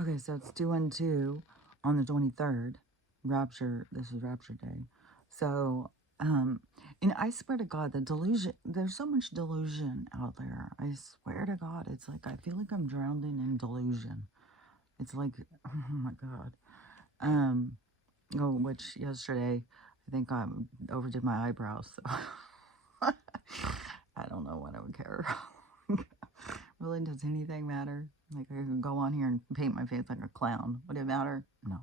Okay, so it's 2/2 on the 23rd. Rapture, this is Rapture Day. So, and I swear to God, the delusion, there's so much delusion out there. I swear to God, it's like, I feel like I'm drowning in delusion. It's like, oh my God. Oh, which yesterday, I think I overdid my eyebrows. So I don't know what I would care. Really, does anything matter? Like, I could go on here and paint my face like a clown. Would it matter? No.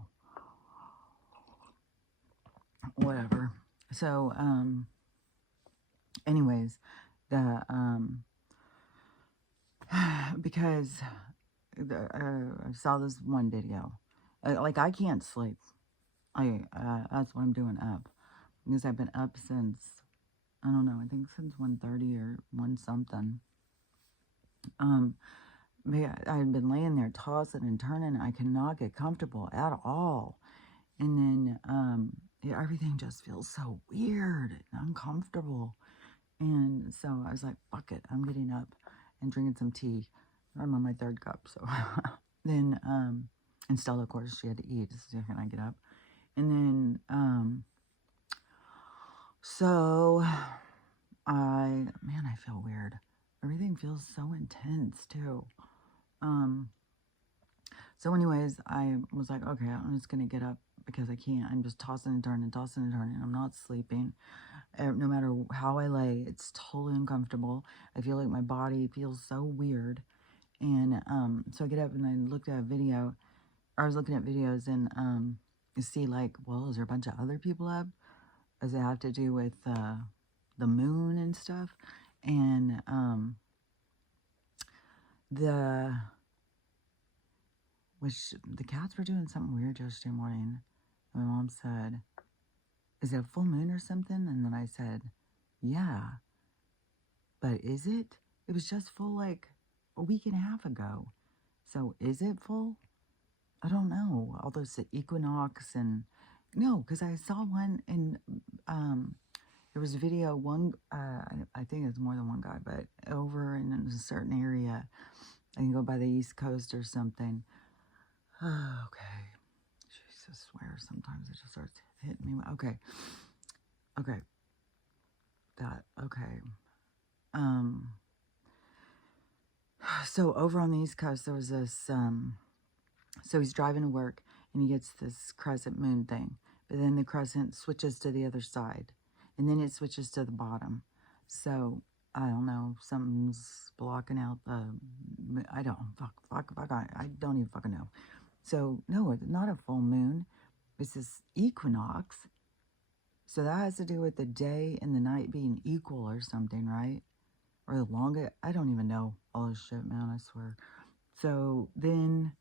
Whatever. So, anyways, the, because I saw this one video. Like, I can't sleep. That's why I'm doing up. Because I've been up since, I don't know, I think since 1:30 or 1 something. I had been laying there tossing and turning. I cannot get comfortable at all. And then yeah, everything just feels so weird and uncomfortable. And so I was like, fuck it. I'm getting up and drinking some tea. I'm on my 3rd cup. So then, and Stella, of course, she had to eat. So can I get up? And then, so man, I feel weird. Everything feels so intense too. So anyways, I was like, okay, I'm just going to get up because I can't. I'm just tossing and turning, tossing and turning. I'm not sleeping. No matter how I lay, it's totally uncomfortable. I feel like my body feels so weird. And so I get up and I looked at a video. I was looking at videos and you see like, well, is there a bunch of other people up? Does it have to do with the moon and stuff? And the cats were doing something weird yesterday morning. My mom said, is it a full moon or something? And then I said, yeah, but is it? It was just full like a week and a half ago. So is it full? I don't know. All those equinox and no, because I saw one and there was a video. I think it's more than one guy, but over in a certain area, I can go by the East Coast or something. Okay, Jesus, swear sometimes it just starts hitting me. Okay, okay. So over on the East Coast, there was this, so he's driving to work and he gets this crescent moon thing, but then the crescent switches to the other side and then it switches to the bottom. So I don't know, something's blocking out the, I don't, I don't even fucking know. So no, it's not a full moon. It's this equinox. So that has to do with the day and the night being equal or something, right? Or the longer, I don't even know all this shit, man, I swear. So then,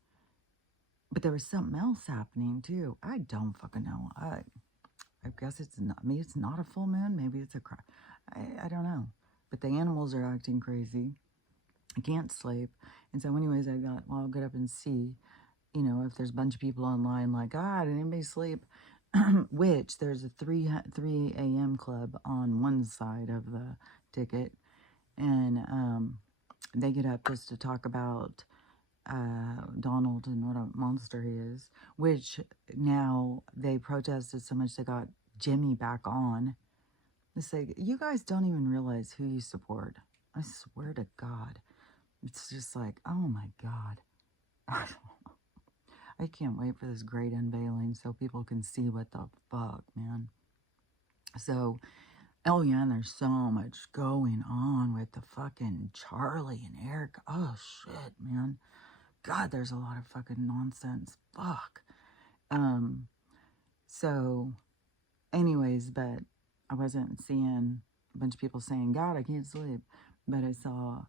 but there was something else happening too. I don't fucking know. I guess it's not, maybe it's not a full moon, maybe it's a I don't know. But the animals are acting crazy. I can't sleep. And so anyways, I got, well, I'll get up and see, you know, if there's a bunch of people online like, did anybody sleep? Which there's a 3 a.m. club on one side of the ticket. And they get up just to talk about Donald and what a monster he is, which now they protested so much they got Jimmy back on. It's like, you guys don't even realize who you support. I swear to God. It's just like, oh my God. I can't wait for this great unveiling so people can see what the fuck, man. So, oh yeah, and there's so much going on with the fucking Charlie and Eric. Oh shit, man. God, there's a lot of fucking nonsense. Fuck. So anyways, but I wasn't seeing a bunch of people saying, God, I can't sleep. But I saw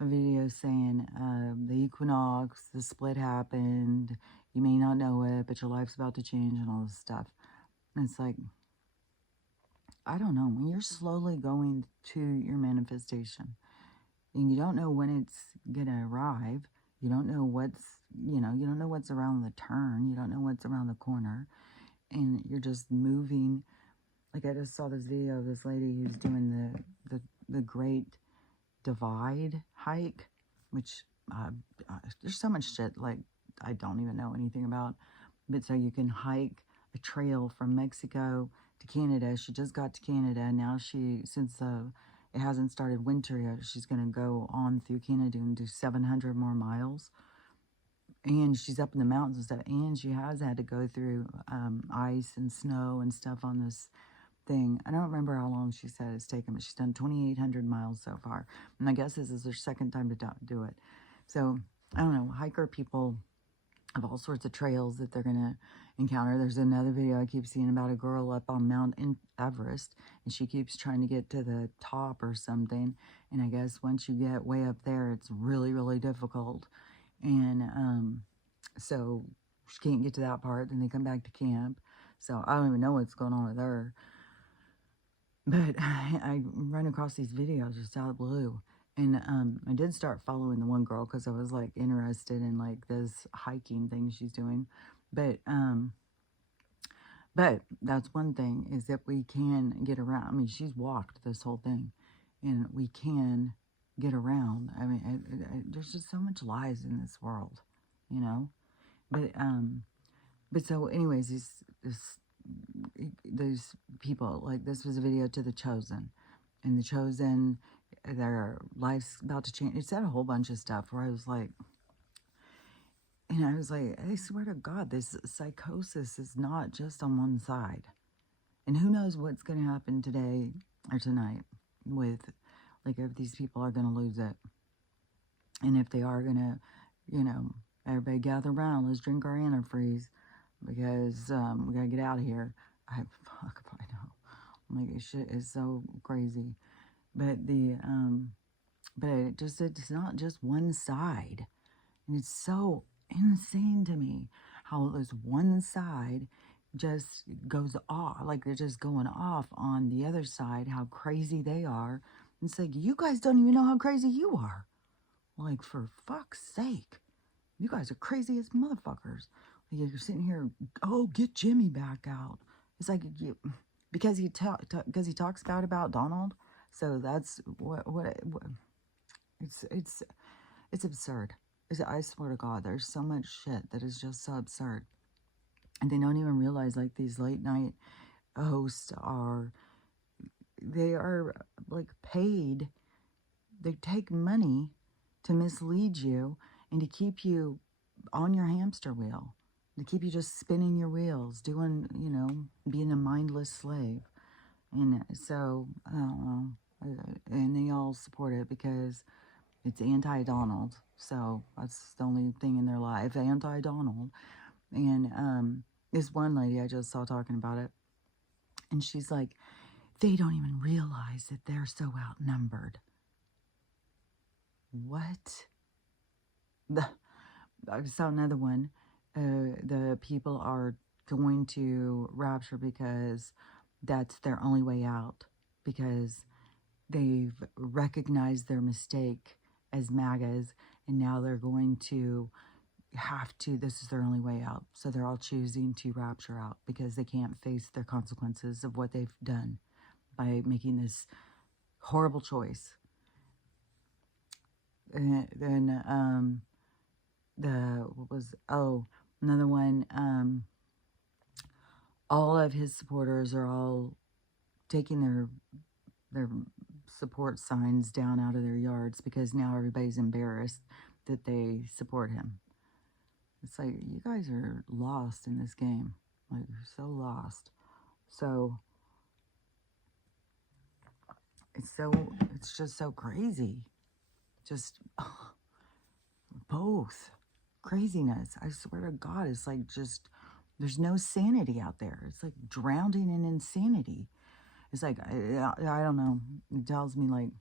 a video saying the equinox, the split happened. You may not know it, but your life's about to change and all this stuff. And it's like, I don't know. When you're slowly going to your manifestation and you don't know when it's going to arrive, you don't know what's, you don't know what's around the turn. You don't know what's around the corner. And you're just moving. Like I just saw this video of this lady who's doing the Great Divide hike, which there's so much shit. Like I don't even know anything about. But so you can hike a trail from Mexico to Canada. She just got to Canada. Now since it hasn't started winter yet, she's going to go on through Canada and do 700 more miles. And she's up in the mountains and stuff. And she has had to go through ice and snow and stuff on this thing. I don't remember how long she said it's taken, but she's done 2,800 miles so far. And I guess this is her second time to do it. So, I don't know, hiker people have all sorts of trails that they're going to encounter. There's another video I keep seeing about a girl up on Mount Everest, and she keeps trying to get to the top or something. And I guess once you get way up there, it's really, really difficult. And so she can't get to that part. Then they come back to camp. So I don't even know what's going on with her. But I run across these videos just out of the blue. And I did start following the one girl because I was like interested in like this hiking thing she's doing. But that's one thing, is that we can get around. I mean, she's walked this whole thing, and we can get around. I mean, there's just so much lies in this world, you know. But so anyways, those people, like, this was a video to The Chosen, and The Chosen, their life's about to change. It said a whole bunch of stuff where I was like, I swear to God, this psychosis is not just on one side. And who knows what's going to happen today or tonight with, like, if these people are going to lose it. And if they are going to, everybody gather around, let's drink our antifreeze, because we got to get out of here. Fuck if I know. Like, this shit is so crazy. But it's not just one side. And it's so insane to me how this one side just goes off, like they're just going off on the other side, how crazy they are. And it's like, you guys don't even know how crazy you are. Like, for fuck's sake, you guys are crazy as motherfuckers. Like, you're sitting here, oh, get Jimmy back out. It's like, because he talks about Donald. So that's what it's absurd. I swear to God, there's so much shit that is just so absurd. And they don't even realize, like, these late night hosts they are like paid. They take money to mislead you and to keep you on your hamster wheel, to keep you just spinning your wheels, doing, being a mindless slave. And so, I don't know. And they all support it because it's anti-Donald. So that's the only thing in their life, anti-Donald. And this one lady I just saw talking about it, and she's like, they don't even realize that they're so outnumbered. What? I saw another one. The people are going to rapture because that's their only way out, because they've recognized their mistake as MAGAs, and now they're going to this is their only way out. So they're all choosing to rapture out because they can't face their consequences of what they've done by making this horrible choice. And then another one, all of his supporters are all taking their support signs down out of their yards because now everybody's embarrassed that they support him. It's like, you guys are lost in this game. Like, you're so lost. So it's just so crazy. Just both craziness. I swear to God, it's like, just, there's no sanity out there. It's like drowning in insanity. It's like, I don't know. It tells me, like,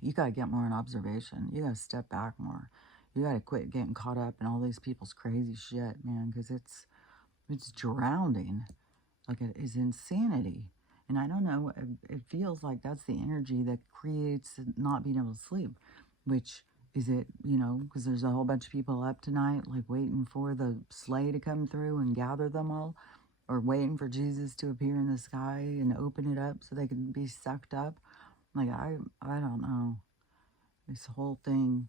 you got to get more in observation. You got to step back more. You got to quit getting caught up in all these people's crazy shit, man, because it's drowning. Like, it is insanity. And I don't know, it feels like that's the energy that creates not being able to sleep, which is it, because there's a whole bunch of people up tonight, like, waiting for the sleigh to come through and gather them all, or waiting for Jesus to appear in the sky and open it up so they can be sucked up. Like, I don't know. This whole thing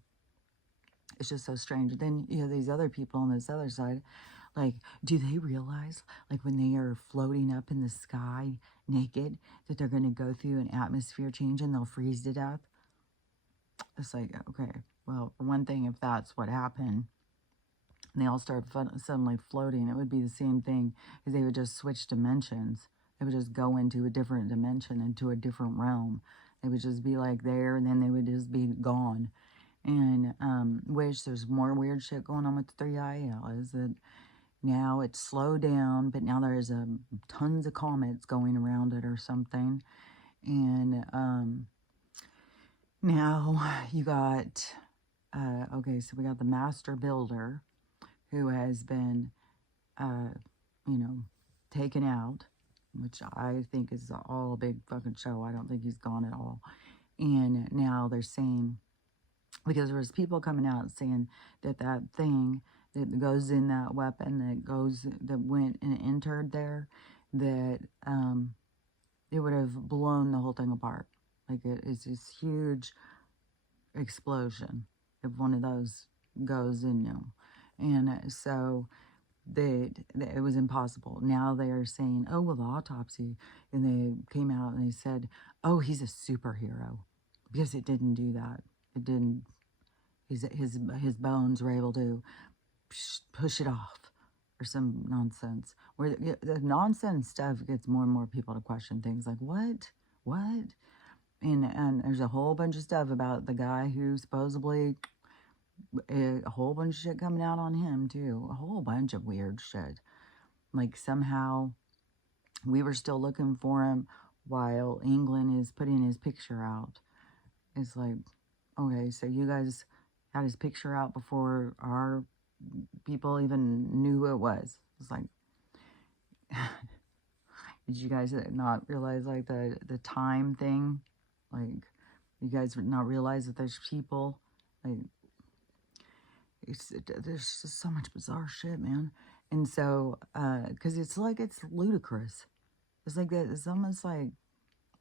it's just so strange. Then you know these other people on this other side, like, do they realize, like, when they are floating up in the sky naked, that they're going to go through an atmosphere change and they'll freeze to death? It's like, okay, well, for one thing, if that's what happened, and they all start suddenly floating, it would be the same thing as they would just switch dimensions. They would just go into a different dimension, into a different realm. They would just be like there, and then they would just be gone. And wish there's more weird shit going on with the 3IL. Is that now it's slowed down, but now there's tons of comets going around it or something. And now you got, okay, so we got the master builder who has been, you know, taken out, which I think is all a big fucking show. I don't think he's gone at all. And now they're saying, because there was people coming out saying that that thing that goes in that weapon that went and entered there, that it would have blown the whole thing apart. Like it is this huge explosion if one of those goes in you. And so it was impossible. Now they are saying, oh, well, the autopsy, and they came out and they said, oh, he's a superhero, because it didn't do that. It didn't. His bones were able to push it off, or some nonsense. Where the nonsense stuff gets more and more people to question things like, what? And there's a whole bunch of stuff about the guy who supposedly, a whole bunch of shit coming out on him too. A whole bunch of weird shit. Like somehow we were still looking for him while England is putting his picture out. It's like, okay, so you guys had his picture out before our people even knew who it was. It's like, did you guys not realize like the time thing? Like, you guys not realize that there's people, like, there's just so much bizarre shit, man. And so, because it's like, it's ludicrous. It's like that. It's almost like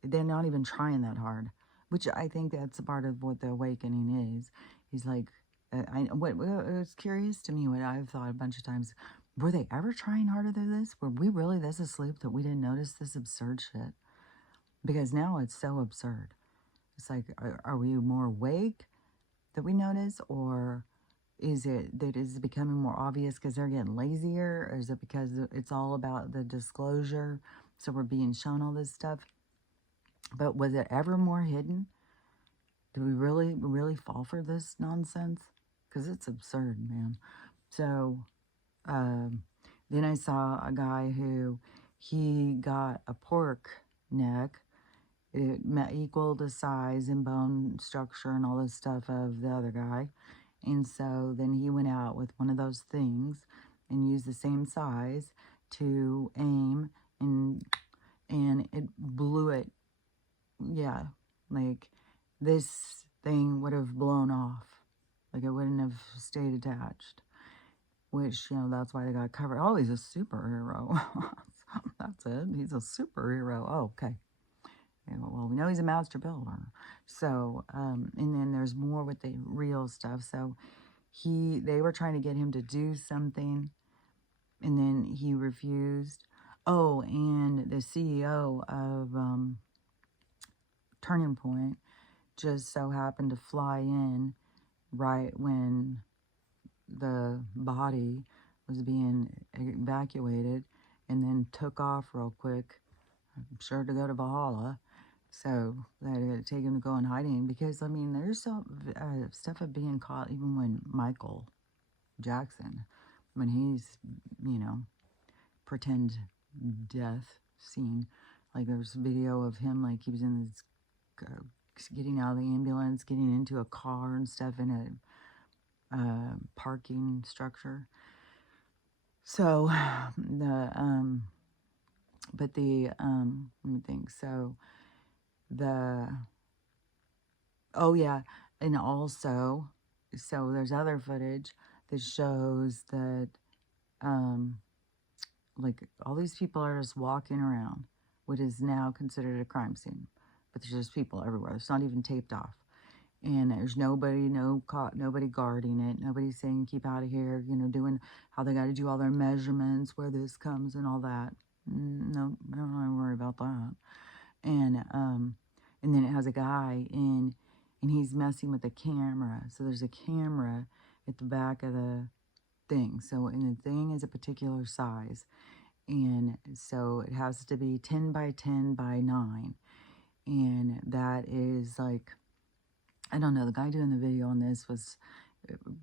they're not even trying that hard, which I think that's a part of what the awakening is. He's like, what was curious to me, what I've thought a bunch of times, were they ever trying harder than this? Were we really this asleep that we didn't notice this absurd shit? Because now it's so absurd. It's like, are we more awake that we notice, or is it that it's becoming more obvious because they're getting lazier, or is it because it's all about the disclosure, so we're being shown all this stuff? But was it ever more hidden? Did we really fall for this nonsense? Because it's absurd, man. So then I saw a guy who, he got a pork neck. It equal the size and bone structure and all this stuff of the other guy. And so then he went out with one of those things and used the same size to aim, and it blew it. Yeah, like this thing would have blown off. Like it wouldn't have stayed attached. Which, you know, that's why they got covered. Oh, he's a superhero. That's it. He's a superhero. Oh, okay. Well, we know he's a master builder. So, and then there's more with the real stuff. So they were trying to get him to do something, and then he refused. Oh, and the CEO of Turning Point just so happened to fly in right when the body was being evacuated, and then took off real quick, I'm sure to go to Valhalla. So they had to take him to go in hiding, because I mean there's some stuff of being caught even when Michael Jackson, when he's, you know, pretend death scene, like there's video of him, like he was in this getting out of the ambulance, getting into a car and stuff in a parking structure. So but let me think. So oh yeah, and also, so there's other footage that shows that like all these people are just walking around what is now considered a crime scene, but there's just people everywhere. It's not even taped off. and there's nobody, nobody guarding it. Nobody saying keep out of here, doing how they got to do all their measurements, where this comes and all that. No, I don't want to worry about that. And then it has a guy in, and he's messing with the camera. So there's a camera at the back of the thing. So, and the thing is a particular size. And so it has to be 10 by 10 by 9. And that is like, I don't know, the guy doing the video on this was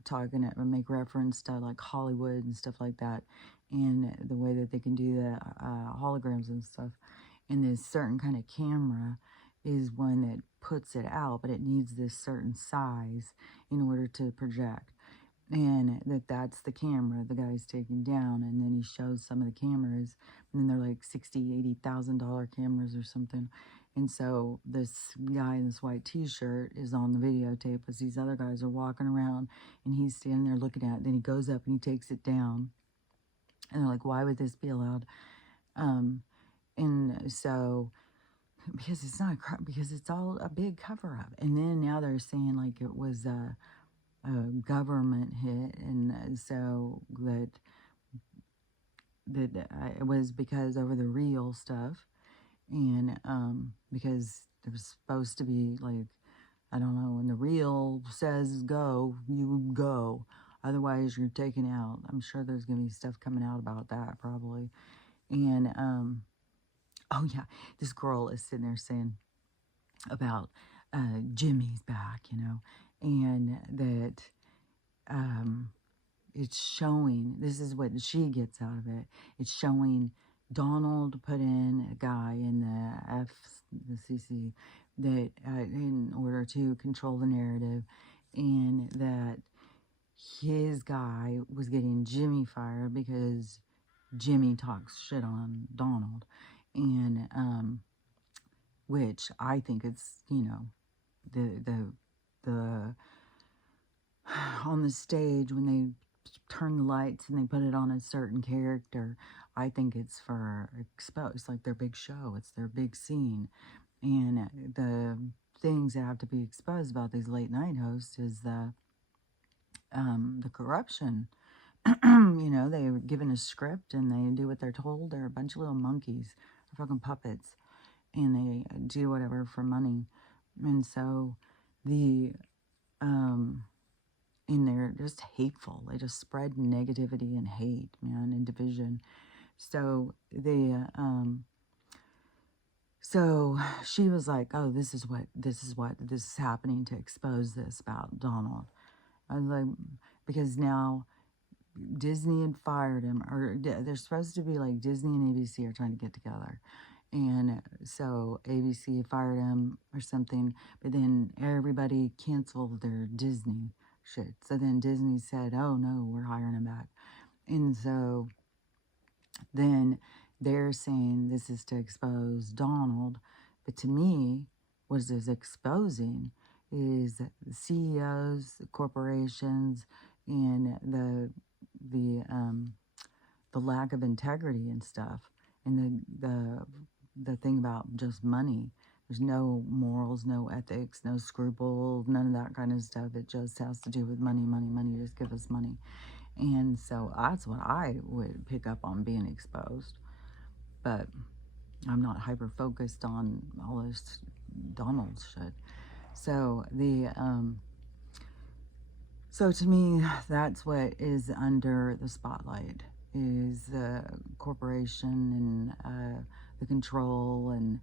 talking to make reference to like Hollywood and stuff like that, and the way that they can do the holograms and stuff. And this certain kind of camera is one that puts it out, but it needs this certain size in order to project. And that's the camera the guy's taking down. And then he shows some of the cameras, and then they're like $60,000-$80,000 cameras or something. And so this guy in this white t-shirt is on the videotape as these other guys are walking around, and he's standing there looking at it. Then he goes up and he takes it down, and they're like, why would this be allowed? And so, because it's not because it's all a big cover-up. And then now they're saying like it was a government hit, and so that it was because over the real stuff, and because there was supposed to be like, I don't know, when the real says go, you go, otherwise you're taken out. I'm sure there's gonna be stuff coming out about that probably. And oh yeah, this girl is sitting there saying about Jimmy's back, and that it's showing, this is what she gets out of it, it's showing Donald put in a guy in the CC, that in order to control the narrative, and that his guy was getting Jimmy fired because Jimmy talks shit on Donald. And which I think it's, the on the stage when they turn the lights and they put it on a certain character, I think it's for expose, like their big show, it's their big scene. And the things that have to be exposed about these late night hosts is the corruption. They were given a script and they do what they're told. They're a bunch of little monkeys, they're fucking puppets, and they do whatever for money. And so the and they're just hateful. They just spread negativity and hate, man, and division. So so she was like, oh, this is happening to expose this about Donald. I was like, because now Disney had fired him, or they're supposed to be like Disney and ABC are trying to get together. And so ABC fired him or something, but then everybody canceled their Disney shit. So then Disney said, oh no, we're hiring him back. And so then they're saying this is to expose Donald. But to me, what is this exposing is the CEOs, the corporations, and the lack of integrity and stuff, and the thing about just money. There's no morals, no ethics, no scruples, none of that kind of stuff. It just has to do with money, money, money. Just give us money. And so that's what I would pick up on being exposed. But I'm not hyper focused on all this Donald shit. So so to me, that's what is under the spotlight, is the corporation and the control, and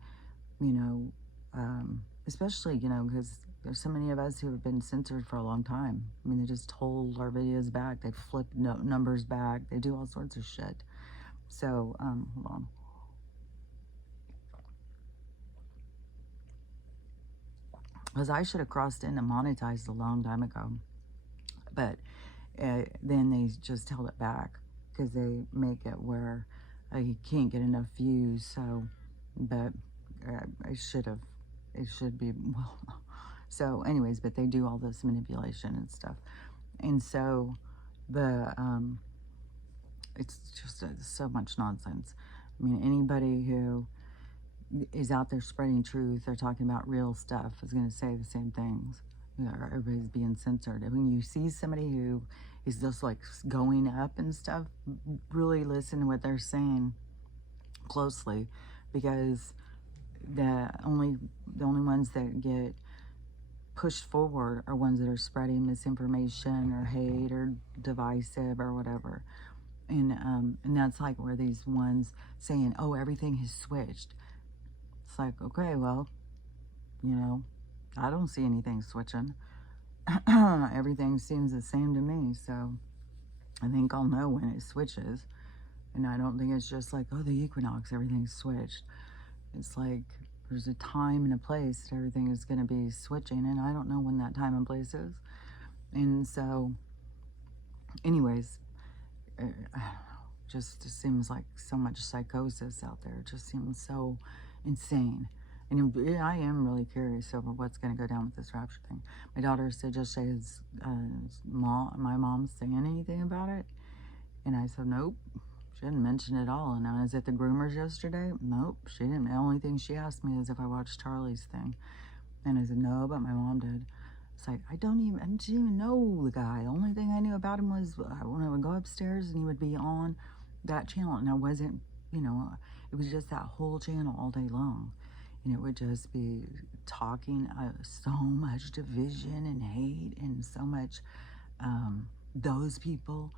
especially because there's so many of us who have been censored for a long time. I mean, they just hold our videos back, they flip numbers back, they do all sorts of shit. So hold on. Because I should have crossed in and monetized a long time ago, but then they just held it back because they make it where you can't get enough views. So, but I should have. It should be, well. So, anyways, but they do all this manipulation and stuff, and so it's just so much nonsense. I mean, anybody who is out there spreading truth or talking about real stuff is going to say the same things. you know, everybody's being censored. And when you see somebody who is just like going up and stuff, really listen to what they're saying closely, because the only ones that get pushed forward are ones that are spreading misinformation or hate or divisive or whatever. And that's like where these ones saying, oh, everything has switched. It's like, okay, well, you know, I don't see anything switching. Everything seems the same to me, so I think I'll know when it switches. And I don't think it's just like, oh, the equinox, everything's switched. It's like there's a time and a place that everything is going to be switching, and I don't know when that time and place is. And so, anyways, I don't know. Just seems like so much psychosis out there. It just seems so insane. And I am really curious over what's going to go down with this rapture thing. My daughter said just say, is my mom saying anything about it? And I said, nope. She didn't mention it at all. And I was at the groomers yesterday. Nope, she didn't. The only thing she asked me is if I watched Charlie's thing. And I said, no, but my mom did. It's like, I didn't even know the guy. The only thing I knew about him was when I would go upstairs and he would be on that channel. And I wasn't, it was just that whole channel all day long. And it would just be talking so much division and hate and so much those people,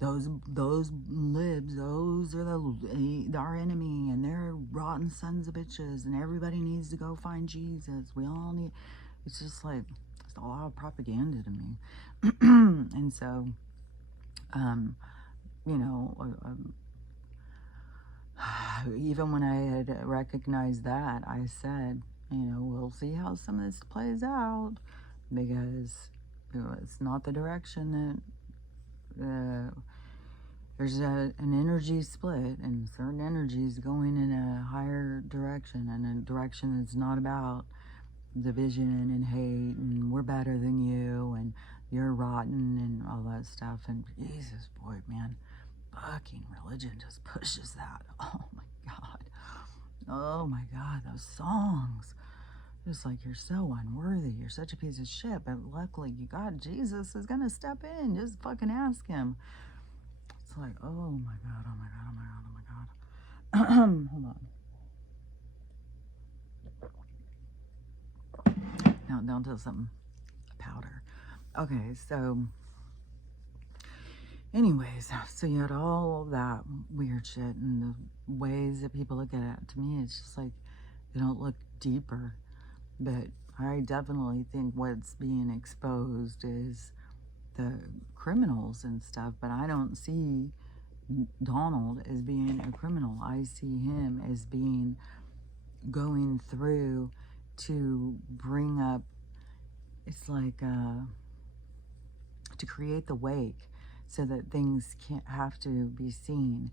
those libs, those are our enemy, and they're rotten sons of bitches, and everybody needs to go find Jesus. We all need. It's just like it's a lot of propaganda to me. And so, you know, even when I had recognized that, I said, we'll see how some of this plays out, because it's not the direction that there's an energy split, and certain energies going in a higher direction, and a direction that's not about division and hate and we're better than you and you're rotten and all that stuff. And Jesus, boy, man, fucking religion just pushes that. Oh my God, those songs. Just like, you're so unworthy, you're such a piece of shit, but luckily you got Jesus is gonna step in. Just fucking ask him. It's like, oh my God, oh my God, oh my God, oh my God. Hold on. Now down to some powder. Okay, so anyways, so you had all of that weird shit and the ways that people look at it. To me, it's just like they don't look deeper. But I definitely think what's being exposed is the criminals and stuff. But I don't see Donald as being a criminal. I see him as being going through to bring up, it's like to create the wake so that things can't have to be seen.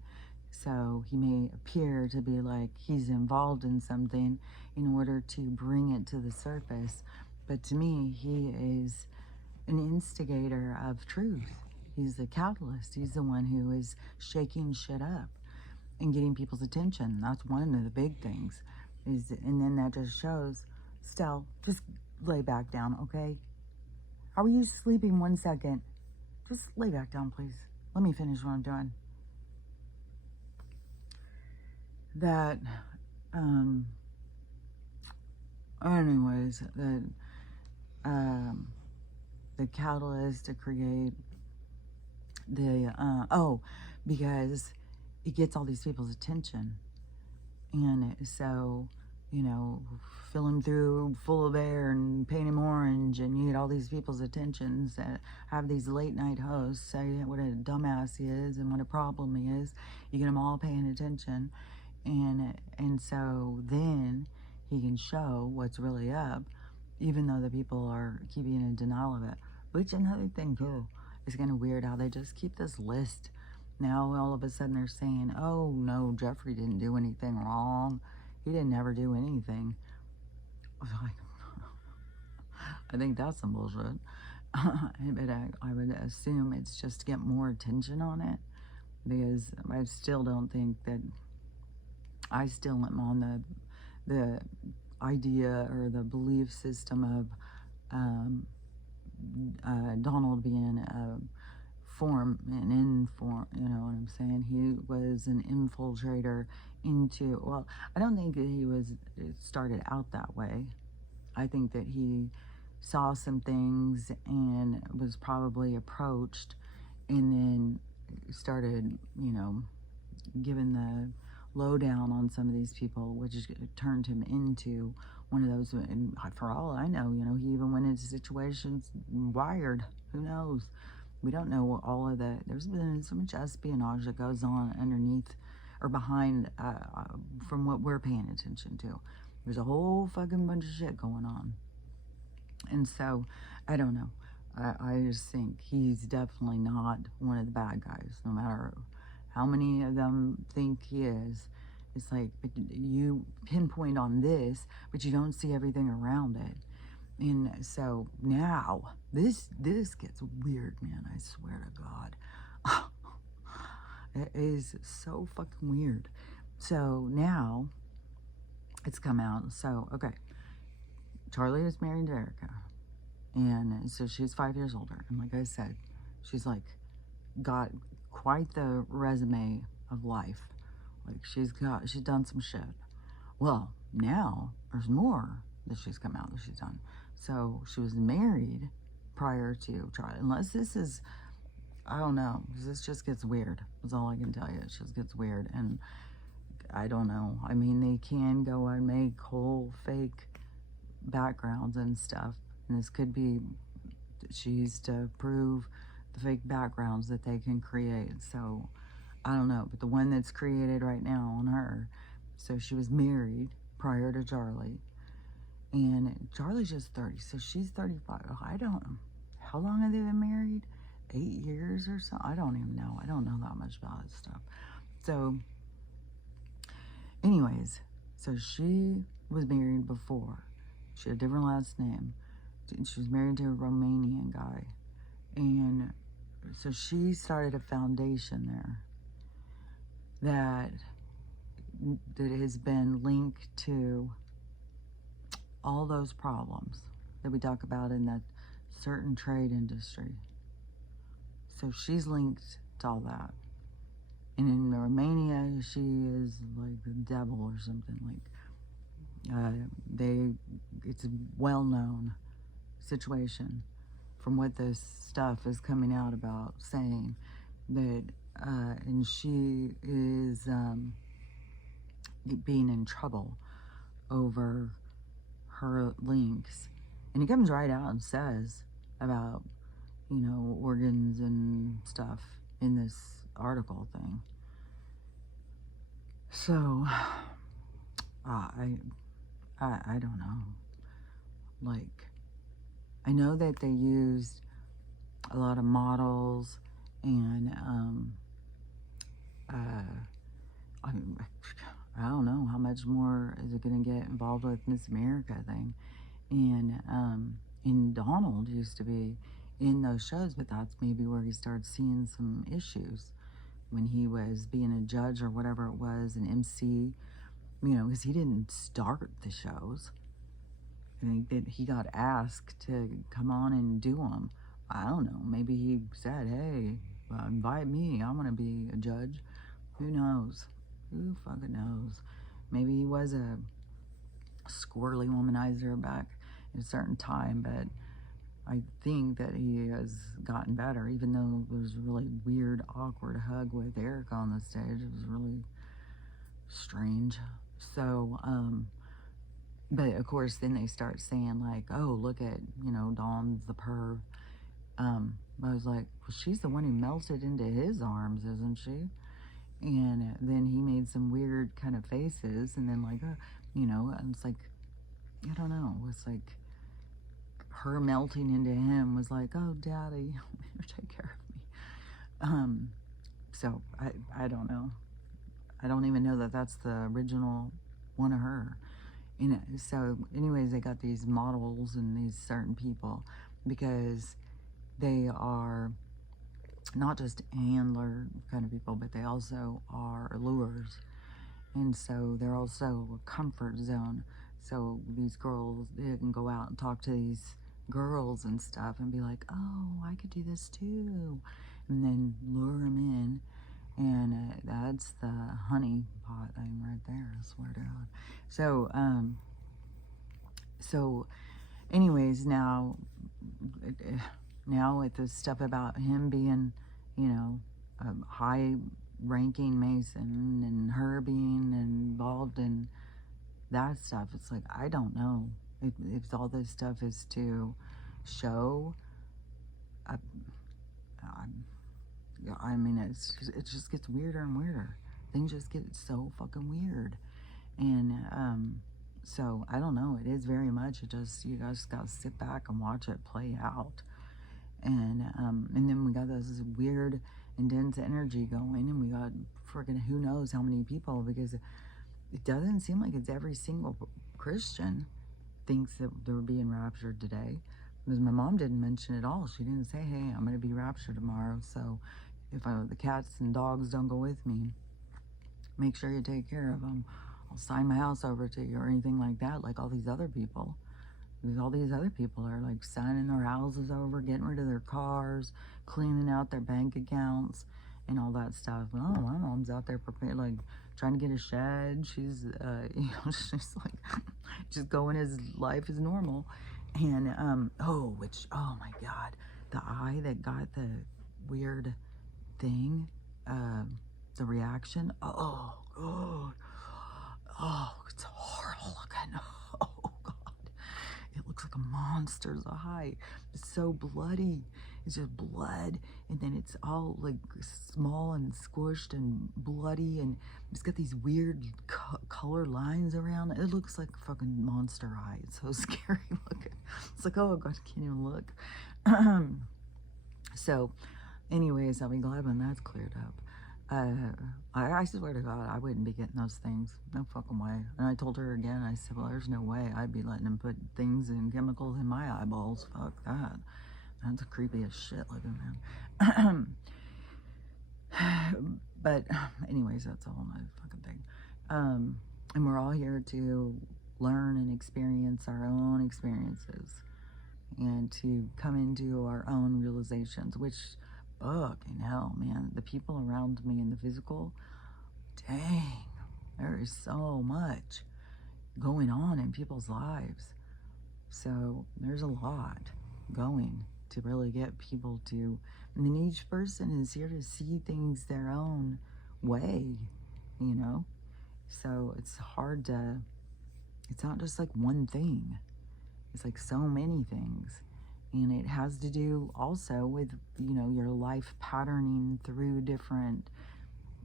So he may appear to be like he's involved in something in order to bring it to the surface. But to me, he is an instigator of truth. He's the catalyst. He's the one who is shaking shit up and getting people's attention. That's one of the big things. And then that just shows, Stell, just lay back down, okay? How are you sleeping 1 second? Just lay back down, please. Let me finish what I'm doing. That, anyways, that, the catalyst to create the, because it gets all these people's attention. And so, fill him through full of air and paint him orange, and you get all these people's attentions that have these late night hosts say what a dumbass he is and what a problem he is. You get them all paying attention, and so then he can show what's really up, even though the people are keeping in denial of it. Which, another thing too, is kind of weird how they just keep this list. Now all of a sudden they're saying, oh no, Jeffrey didn't do anything wrong. He didn't ever do anything. I think that's some bullshit. But I would assume it's just to get more attention on it, because I still don't think that, I still am on the idea or the belief system of Donald being a you know what I'm saying? He was an infiltrator into, well, I don't think that it started out that way. I think that he saw some things and was probably approached and then started, you know, giving the lowdown on some of these people, which turned him into one of those. And for all I know, you know, he even went into situations wired. Who knows? We don't know all of that. There's been so much espionage that goes on underneath or behind, from what we're paying attention to. There's a whole fucking bunch of shit going on. And so, I don't know. I just think he's definitely not one of the bad guys, no matter how many of them think he is. It's like, but you pinpoint on this, but you don't see everything around it. And so now, this gets weird, man. I swear to God. It is so fucking weird. So now, it's come out. So, okay. Charlie is married to Erica. And so she's 5 years older. And like I said, she's like got quite the resume of life. Like she's done some shit. Well, now there's more that she's come out that she's done. So she was married prior to Charlie. Unless this is, I don't know, this just gets weird. That's all I can tell you. It just gets weird. And I don't know. I mean, they can go and make whole fake backgrounds and stuff. And this could be, she's to prove the fake backgrounds that they can create. So I don't know, but the one that's created right now on her, so she was married prior to Charlie, and Charlie's just 30, so she's 35. I don't know. How long have they been married? 8 years or so? I don't even know. I don't know that much about this stuff. So anyways, so she was married before. She had a different last name. She was married to a Romanian guy. And so she started a foundation there that has been linked to all those problems that we talk about in that certain trade industry. So she's linked to all that. And in Romania, she is like the devil or something. Like, it's a well-known situation from what this stuff is coming out about, saying that, and she is being in trouble over her links. And he comes right out and says about, you know, organs and stuff in this article thing. So, I don't know. Like, I know that they used a lot of models and, I don't know how much more is it going to get involved with Miss America thing. And Donald used to be in those shows, but that's maybe where he started seeing some issues when he was being a judge or whatever it was, an MC, you know, because he didn't start the shows. I think that he got asked to come on and do them. I don't know. Maybe he said, hey, invite me. I want to be a judge. Who knows? Who fucking knows? Maybe he was a squirrely womanizer back at a certain time, but I think that he has gotten better, even though it was a really weird, awkward hug with Erica on the stage. It was really strange. So, but of course, then they start saying like, oh, look at, you know, Dawn's the perv. I was like, well, she's the one who melted into his arms, isn't she? And then he made some weird kind of faces, and then like, you know, and it's like, I don't know, it's like her melting into him was like, oh, daddy, take care of me. So I don't know. I don't even know that that's the original one of her. And so anyways, they got these models and these certain people because they are not just handler kind of people, but they also are lures. And so they're also a comfort zone. So these girls, they can go out and talk to these girls and stuff and be like, oh, I could do this too. And then lure them in. And that's the honey pot thing right there, I swear to God. So anyways, now with this stuff about him being, you know, a high-ranking Mason and her being involved in that stuff, it's like, I don't know if all this stuff is to show. I mean, it just gets weirder and weirder. Things just get so fucking weird. And so I don't know. It is very much. It just, you guys got to sit back and watch it play out. And then we got this weird intense energy going, and we got freaking who knows how many people, because it doesn't seem like it's every single Christian thinks that they're being raptured today. Because my mom didn't mention it all. She didn't say, hey, I'm going to be raptured tomorrow, so if the cats and dogs don't go with me, make sure you take care of them. I'll sign my house over to you, or anything like that, like all these other people. Because all these other people are like signing their houses over, getting rid of their cars, cleaning out their bank accounts, and all that stuff. Oh, my mom's out there prepared, like trying to get a shed. She's, she's like just going as life is normal. And oh my God, the eye that got the weird thing, the reaction. Oh, it's horrible looking. Oh God, it looks like a monster's eye. It's so bloody. It's just blood, and then it's all like small and squished and bloody, and it's got these weird color lines around it. It looks like a fucking monster eye. It's so scary looking. It's like, oh God, I can't even look. So anyways, I'll be glad when that's cleared up. I swear to God, I wouldn't be getting those things. No fucking way. And I told her again, I said, well, there's no way I'd be letting them put things and chemicals in my eyeballs. Fuck that. That's creepy as shit looking, man. But anyways, that's a whole nother fucking thing. And we're all here to learn and experience our own experiences, and to come into our own realizations, which, fucking hell, man, the people around me in the physical, dang, there is so much going on in people's lives. So there's a lot going to really get people to, and then each person is here to see things their own way, you know? So it's hard to, it's not just like one thing. It's like so many things. And it has to do also with, you know, your life patterning through different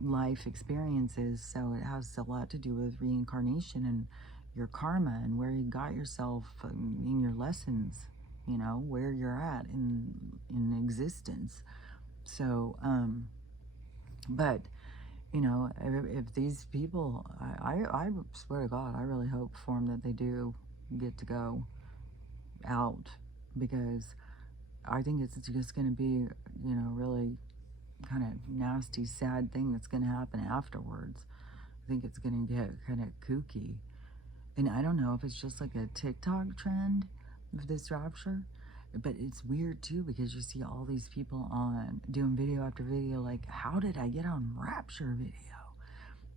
life experiences. So it has a lot to do with reincarnation and your karma and where you got yourself in your lessons, you know, where you're at in existence. So, but, you know, if these people, I swear to God, I really hope for them that they do get to go out, because I think it's just going to be, you know, really kind of nasty, sad thing that's going to happen afterwards. I think it's going to get kind of kooky. And I don't know if it's just like a TikTok trend of this rapture, but it's weird too, because you see all these people on doing video after video, like, how did I get on rapture video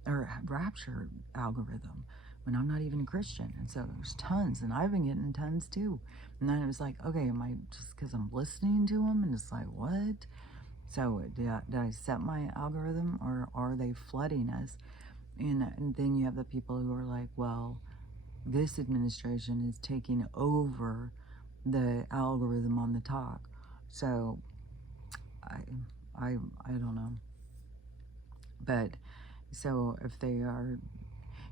or rapture algorithm when I'm not even a Christian? And so there's tons, and I've been getting tons too. And then it was like, okay, am I just because I'm listening to them? And it's like, what? So did I set my algorithm, or are they flooding us? And then you have the people who are like, well, this administration is taking over the algorithm on the talk. So I don't know. But so if they are,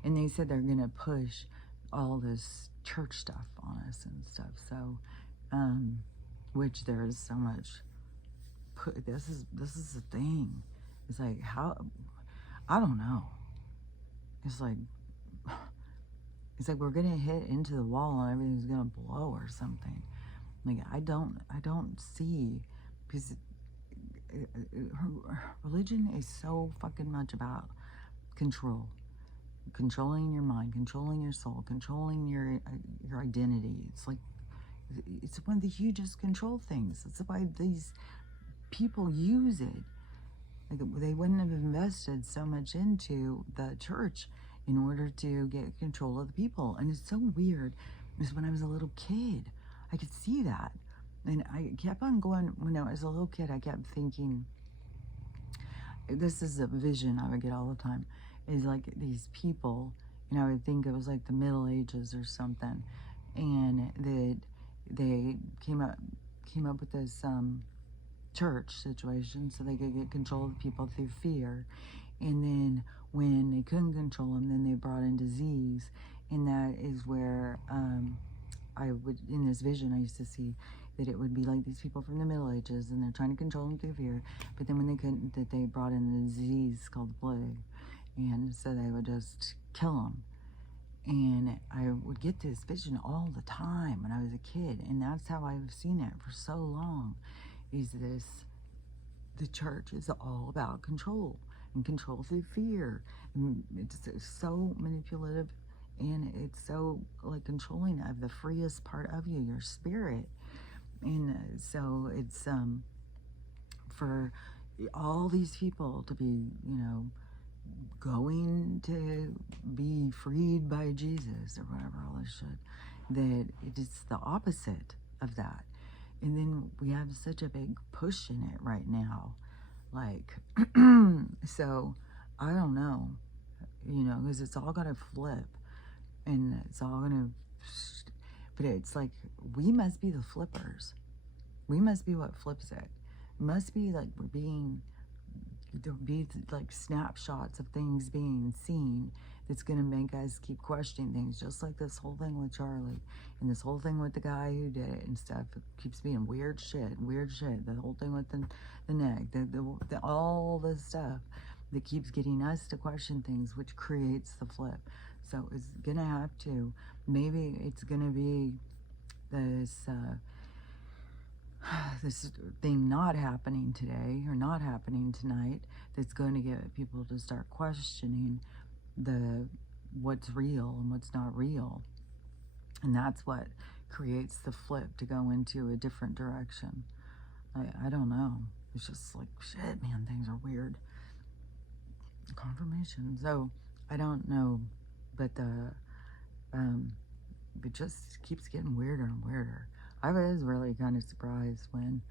and they said they're gonna push all this church stuff on us and stuff. So, which there is so much. This is the thing. It's like, how, I don't know. It's like we're gonna hit into the wall and everything's gonna blow or something. Like, I don't see, because religion is so fucking much about controlling your mind, controlling your soul, controlling your identity. It's like It's one of the hugest control things. That's why these people use it. Like, they wouldn't have invested so much into the church in order to get control of the people. And it's so weird, because when I was a little kid, I could see that. And I kept on going, when I was a little kid, I kept thinking, this is a vision I would get all the time, is like these people, I would think it was like the Middle Ages or something, and that they came up with this church situation so they could get control of the people through fear. And then when they couldn't control them, then they brought in disease. And that is where I would, in this vision, I used to see that it would be like these people from the Middle Ages, and they're trying to control them through fear. But then when they couldn't, that they brought in a disease called the plague. And so they would just kill them. And I would get this vision all the time when I was a kid. And that's how I've seen it for so long, is this, the church is all about control, and control through fear. And it's so manipulative, and it's so like controlling of the freest part of you, your spirit. And so it's for all these people to be, going to be freed by Jesus or whatever, all this shit, that it is the opposite of that. And then we have such a big push in it right now. Like, so I don't know, because it's all going to flip, and it's all going to, but it's like, we must be the flippers. We must be what flips it. It must be like we're being, there'll be like snapshots of things being seen that's going to make us keep questioning things, just like this whole thing with Charlie, and this whole thing with the guy who did it and stuff. It keeps being weird shit. The whole thing with the neck, all this stuff that keeps getting us to question things, which creates the flip. So it's going to have to, maybe it's going to be this, this thing not happening today or not happening tonight that's going to get people to start questioning what's real and what's not real. And that's what creates the flip to go into a different direction. I don't know. It's just like, shit, man, things are weird. Confirmation. So I don't know, but it just keeps getting weirder and weirder. I was really kind of surprised when,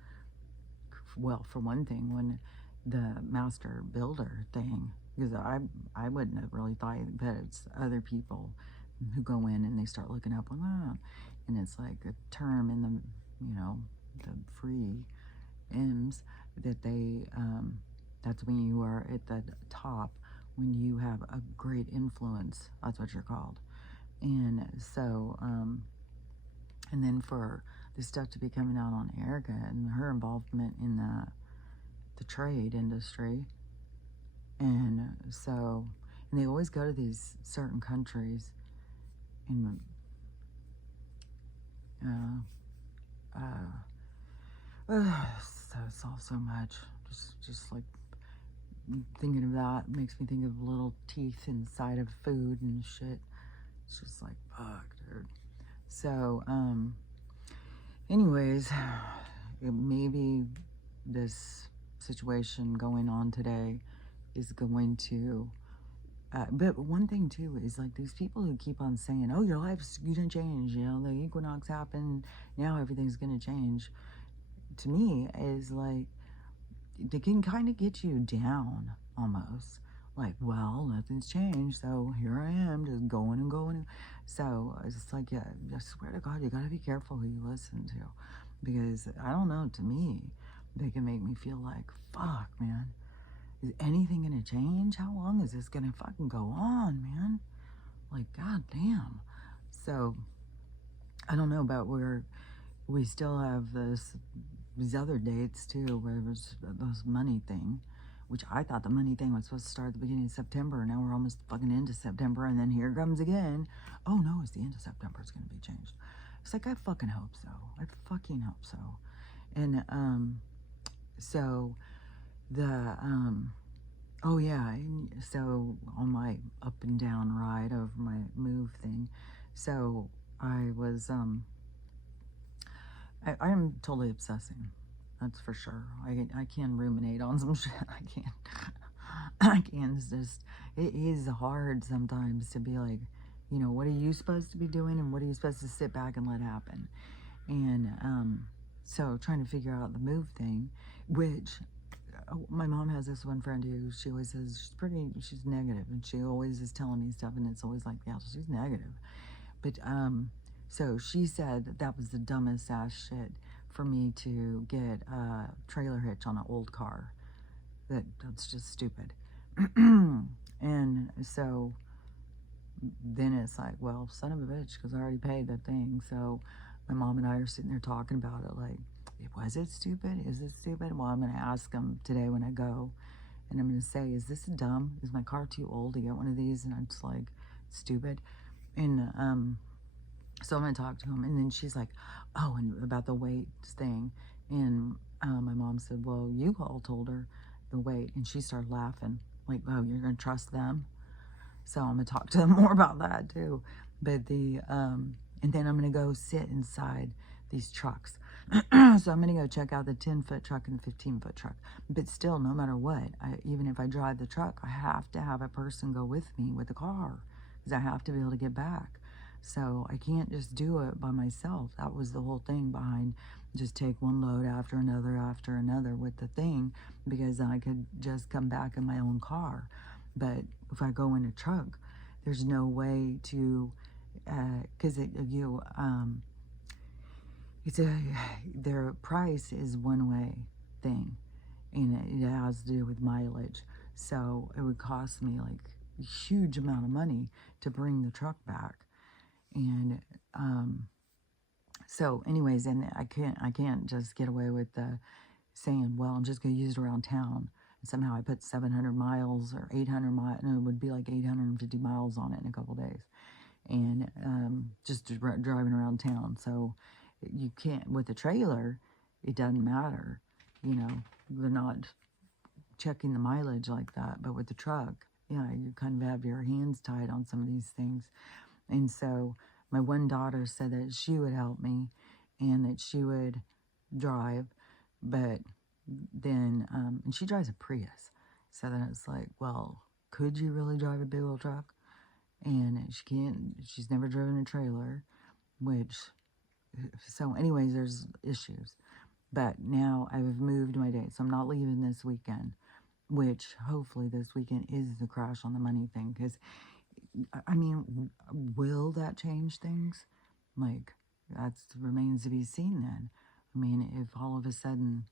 well, for one thing, when the master builder thing, because I wouldn't have really thought that it's other people who go in and they start looking up on that, and it's like a term in the, the free M's, that they, that's when you are at the top, when you have a great influence, that's what you're called. And so, and then for the stuff to be coming out on Erica and her involvement in the trade industry. And so, and they always go to these certain countries, and so it's all so much. Just like thinking of that makes me think of little teeth inside of food and shit. It's just like, fuck, dude. So, anyways, maybe this situation going on today is going to, but one thing too is like these people who keep on saying, oh, your life's gonna change, the equinox happened, now everything's gonna change, to me is like, they can kind of get you down almost. Like, well, nothing's changed, so here I am, just going and going. So it's just like, yeah, I swear to God, you gotta be careful who you listen to, because I don't know, to me, they can make me feel like, fuck, man, is anything gonna change? How long is this gonna fucking go on, man? Like, god damn. So I don't know about where we still have these other dates too, where there's this money thing, which I thought the money thing was supposed to start at the beginning of September. Now we're almost fucking into September, and then here it comes again. Oh no, it's the end of September, it's gonna be changed. It's like, I fucking hope so. I fucking hope so. And so the oh yeah, and so on my up and down ride of my move thing, so I was I'm totally obsessing. That's for sure. I can ruminate on some shit. I can't. I can't. It's just, it is hard sometimes to be like, what are you supposed to be doing and what are you supposed to sit back and let happen? And so trying to figure out the move thing, which my mom has this one friend who she always says she's negative, and she always is telling me stuff, and it's always like, yeah, she's negative. But so she said that was the dumbest ass shit for me to get a trailer hitch on an old car. That's just stupid. And so then it's like, well, son of a bitch, because I already paid that thing. So my mom and I are sitting there talking about it like, was it stupid? Is it stupid? Well, I'm going to ask them today when I go. And I'm going to say, is this dumb? Is my car too old to get one of these? And I'm just like, stupid. And so I'm going to talk to him. And then she's like, oh, and about the weight thing. And my mom said, well, you all told her the weight. And she started laughing. Like, oh, you're going to trust them? So I'm going to talk to them more about that too. But and then I'm going to go sit inside these trucks. So I'm going to go check out the 10-foot truck and the 15-foot truck. But still, no matter what, even if I drive the truck, I have to have a person go with me with the car because I have to be able to get back. So I can't just do it by myself. That was the whole thing behind just take one load after another with the thing, because then I could just come back in my own car. But if I go in a truck, there's no way to, because their price is one way thing, and it has to do with mileage. So it would cost me like a huge amount of money to bring the truck back. And so anyways, and I can't just get away with saying, well, I'm just going to use it around town. And somehow I put 700 miles or 800 miles, no, it would be like 850 miles on it in a couple days. And just driving around town. So you can't, with the trailer, it doesn't matter. They're not checking the mileage like that. But with the truck, yeah, you kind of have your hands tied on some of these things. And so my one daughter said that she would help me and that she would drive, but then, and she drives a Prius. So then it's like, well, could you really drive a big old truck? And she can't, she's never driven a trailer, so anyways, there's issues. But now I've moved my date, so I'm not leaving this weekend, which hopefully this weekend is the crash on the money thing, because I mean, will that change things? Like, that remains to be seen then. I mean, if all of a sudden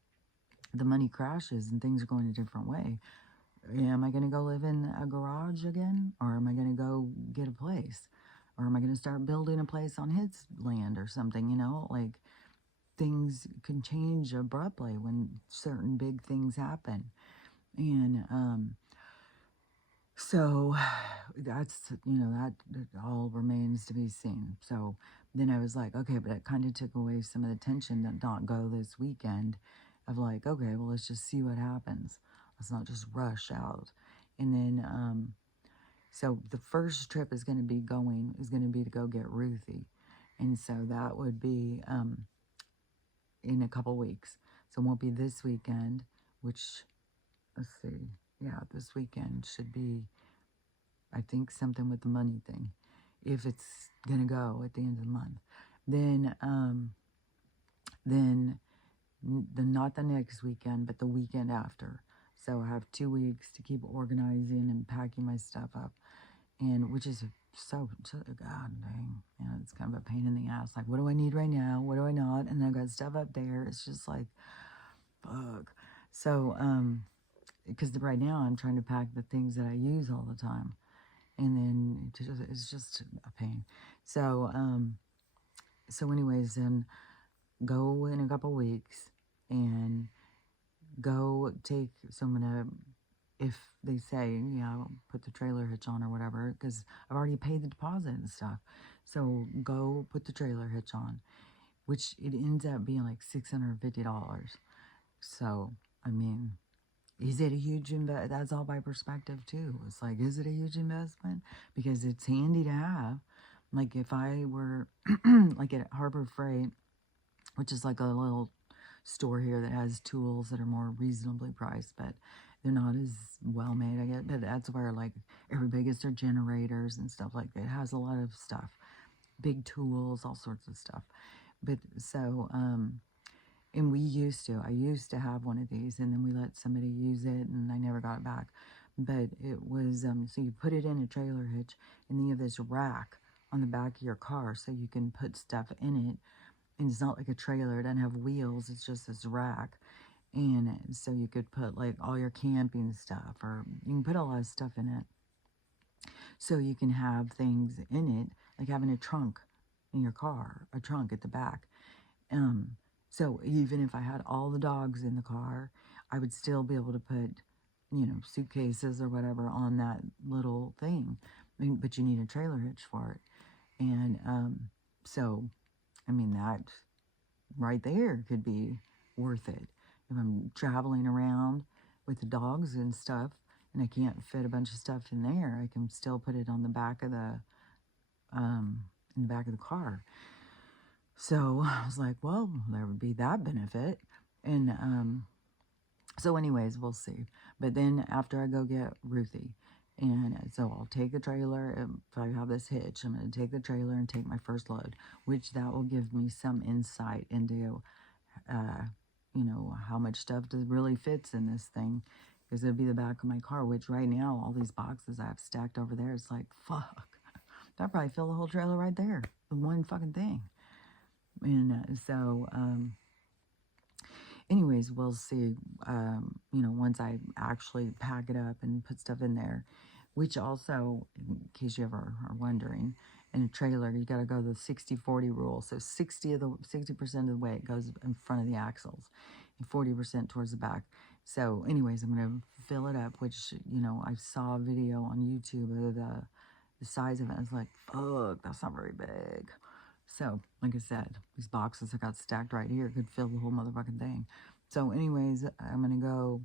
the money crashes and things are going a different way, am I going to go live in a garage again? Or am I going to go get a place? Or am I going to start building a place on his land or something, Like, things can change abruptly when certain big things happen. And, so that's, that all remains to be seen. So then I was like, okay, but it kind of took away some of the tension to not go this weekend of like, okay, well, let's just see what happens. Let's not just rush out. And then, so the first trip is going to be to go get Ruthie. And so that would be in a couple weeks. So it won't be this weekend, which, let's see, yeah, this weekend should be, I think, something with the money thing, if it's gonna go at the end of the month. Then not the next weekend, but the weekend after. So I have 2 weeks to keep organizing and packing my stuff up, and which is so god dang, it's kind of a pain in the ass. Like, what do I need right now? What do I not? And I've got stuff up there. It's just like, fuck. So because right now I'm trying to pack the things that I use all the time. And then it's just a pain. So, so anyways, then go in a couple weeks and go take, so I'm gonna, if they say, yeah, put the trailer hitch on or whatever, because I've already paid the deposit and stuff. So go put the trailer hitch on, which it ends up being like $650. So, I mean, is it a huge investment? That's all by perspective too. It's like, is it a huge investment? Because it's handy to have. Like if I were like at Harbor Freight, which is like a little store here that has tools that are more reasonably priced, but they're not as well made, I guess. But that's where like everybody gets their generators and stuff like that. It has a lot of stuff, big tools, all sorts of stuff. But so, and I used to have one of these, and then we let somebody use it, and I never got it back. But it was, so you put it in a trailer hitch, and then you have this rack on the back of your car, so you can put stuff in it. And it's not like a trailer, it doesn't have wheels, it's just this rack. And so you could put like all your camping stuff, or you can put a lot of stuff in it. So you can have things in it, like having a trunk in your car, a trunk at the back. So even if I had all the dogs in the car, I would still be able to put, suitcases or whatever on that little thing. But you need a trailer hitch for it. And so, that right there could be worth it. If I'm traveling around with the dogs and stuff, and I can't fit a bunch of stuff in there, I can still put it on the back of in the back of the car. So I was like, well, there would be that benefit. And so anyways, we'll see. But then after I go get Ruthie, and so I'll take the trailer. If I have this hitch, I'm going to take the trailer and take my first load, which that will give me some insight into, how much stuff really fits in this thing. Because it'll be the back of my car, which right now, all these boxes I have stacked over there, it's like, fuck. That probably fill the whole trailer right there. The one fucking thing. And so, anyways, we'll see, once I actually pack it up and put stuff in there, which also, in case you ever are wondering, in a trailer, you got to go the 60-40 rule. So 60% of the weight goes in front of the axles and 40% towards the back. So anyways, I'm going to fill it up, which, I saw a video on YouTube of the size of it. I was like, fuck, that's not very big. So, like I said, these boxes I got stacked right here could fill the whole motherfucking thing. So anyways, I'm going to go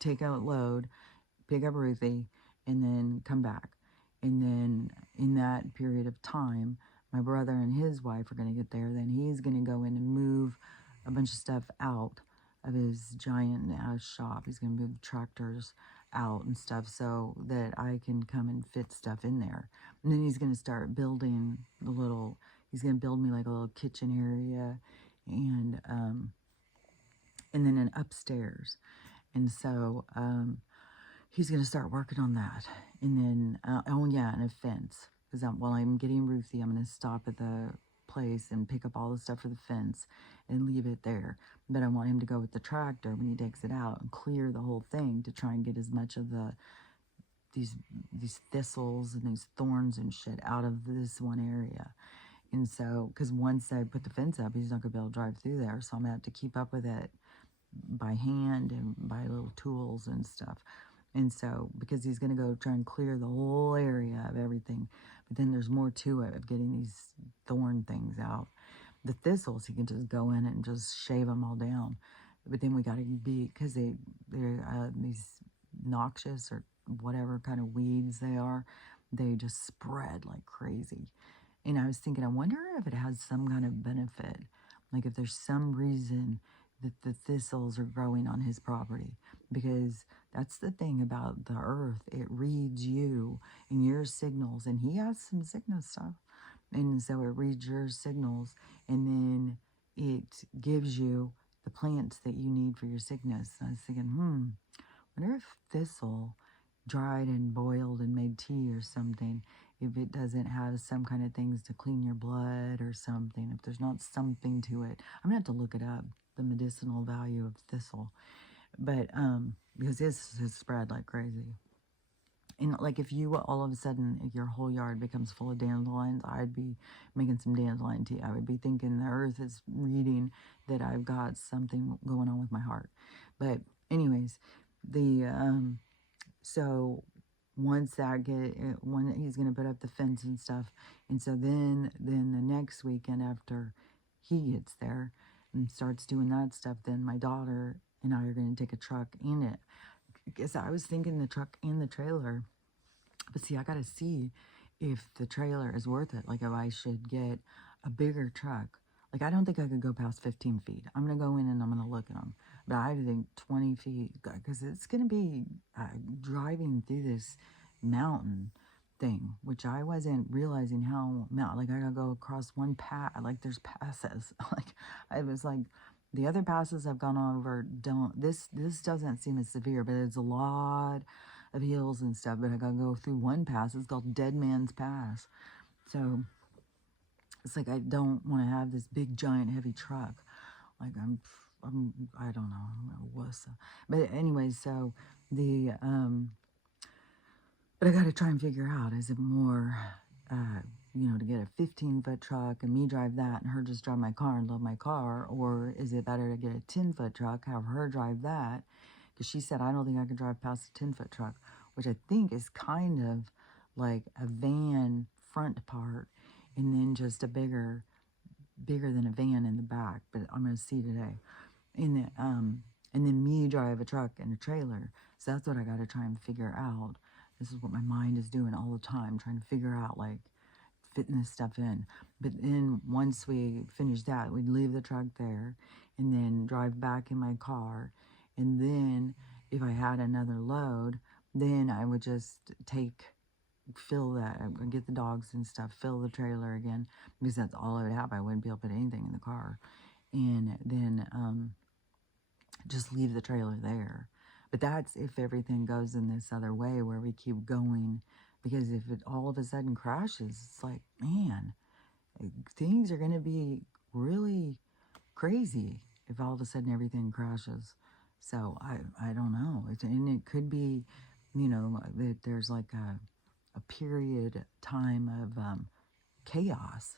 take out load, pick up Ruthie, and then come back. And then in that period of time, my brother and his wife are going to get there. Then he's going to go in and move a bunch of stuff out of his giant shop. He's going to move tractors out and stuff so that I can come and fit stuff in there. And then he's going to start building he's going to build me like a little kitchen area and then an upstairs. And so he's going to start working on that. And then, and a fence. Because while I'm getting Ruthie, I'm going to stop at the place and pick up all the stuff for the fence and leave it there. But I want him to go with the tractor when he takes it out and clear the whole thing to try and get as much of these thistles and these thorns and shit out of this one area. And so, because once I put the fence up, he's not going to be able to drive through there. So I'm going to have to keep up with it by hand and by little tools and stuff. And so, because he's going to go try and clear the whole area of everything. But then there's more to it of getting these thorn things out. The thistles, he can just go in and just shave them all down. But then we got to be, because they're these noxious or whatever kind of weeds they are, they just spread like crazy. And I was thinking, I wonder if it has some kind of benefit. Like if there's some reason that the thistles are growing on his property. Because that's the thing about the earth. It reads you and your signals. And he has some sickness stuff. And so it reads your signals. And then it gives you the plants that you need for your sickness. And I was thinking, wonder if thistle dried and boiled and made tea or something, if it doesn't have some kind of things to clean your blood or something, if there's not something to it. I'm going to have to look it up, the medicinal value of thistle. But, because this has spread like crazy. And like if you all of a sudden, if your whole yard becomes full of dandelions, I'd be making some dandelion tea. I would be thinking the earth is reading that I've got something going on with my heart. But anyways, so once when he's going to put up the fence and stuff. And so then the next weekend after he gets there and starts doing that stuff, then my daughter and I are going to take a truck in it. Because I was thinking the truck and the trailer. But see, I got to see if the trailer is worth it. Like if I should get a bigger truck. Like, I don't think I could go past 15 feet. I'm going to go in and I'm going to look at them. But I think 20 feet, because it's going to be driving through this mountain thing, which I wasn't realizing how, like, I got to go across one path. Like, there's passes. Like, I was like, the other passes I've gone over don't, this doesn't seem as severe, but it's a lot of hills and stuff. But I got to go through one pass. It's called Dead Man's Pass. So it's like I don't want to have this big, giant, heavy truck. Like I don't know, I'm a wuss. But anyway, so the, but I got to try and figure out, is it more, to get a 15-foot truck and me drive that and her just drive my car and love my car? Or is it better to get a 10-foot truck, have her drive that? Because she said, I don't think I could drive past a 10-foot truck, which I think is kind of like a van front part and then just a bigger than a van in the back. But I'm going to see today. And then me drive a truck and a trailer. So that's what I got to try and figure out. This is what my mind is doing all the time, trying to figure out, like, fitting this stuff in. But then once we finish that, we'd leave the truck there and then drive back in my car. And then if I had another load, then I would just fill that, get the dogs and stuff, fill the trailer again, because that's all I would have. I wouldn't be able to put anything in the car. And then just leave the trailer there. But that's if everything goes in this other way where we keep going. Because if it all of a sudden crashes, it's like, man, things are going to be really crazy if all of a sudden everything crashes. So I don't know. And it could be, that there's like a period time of chaos.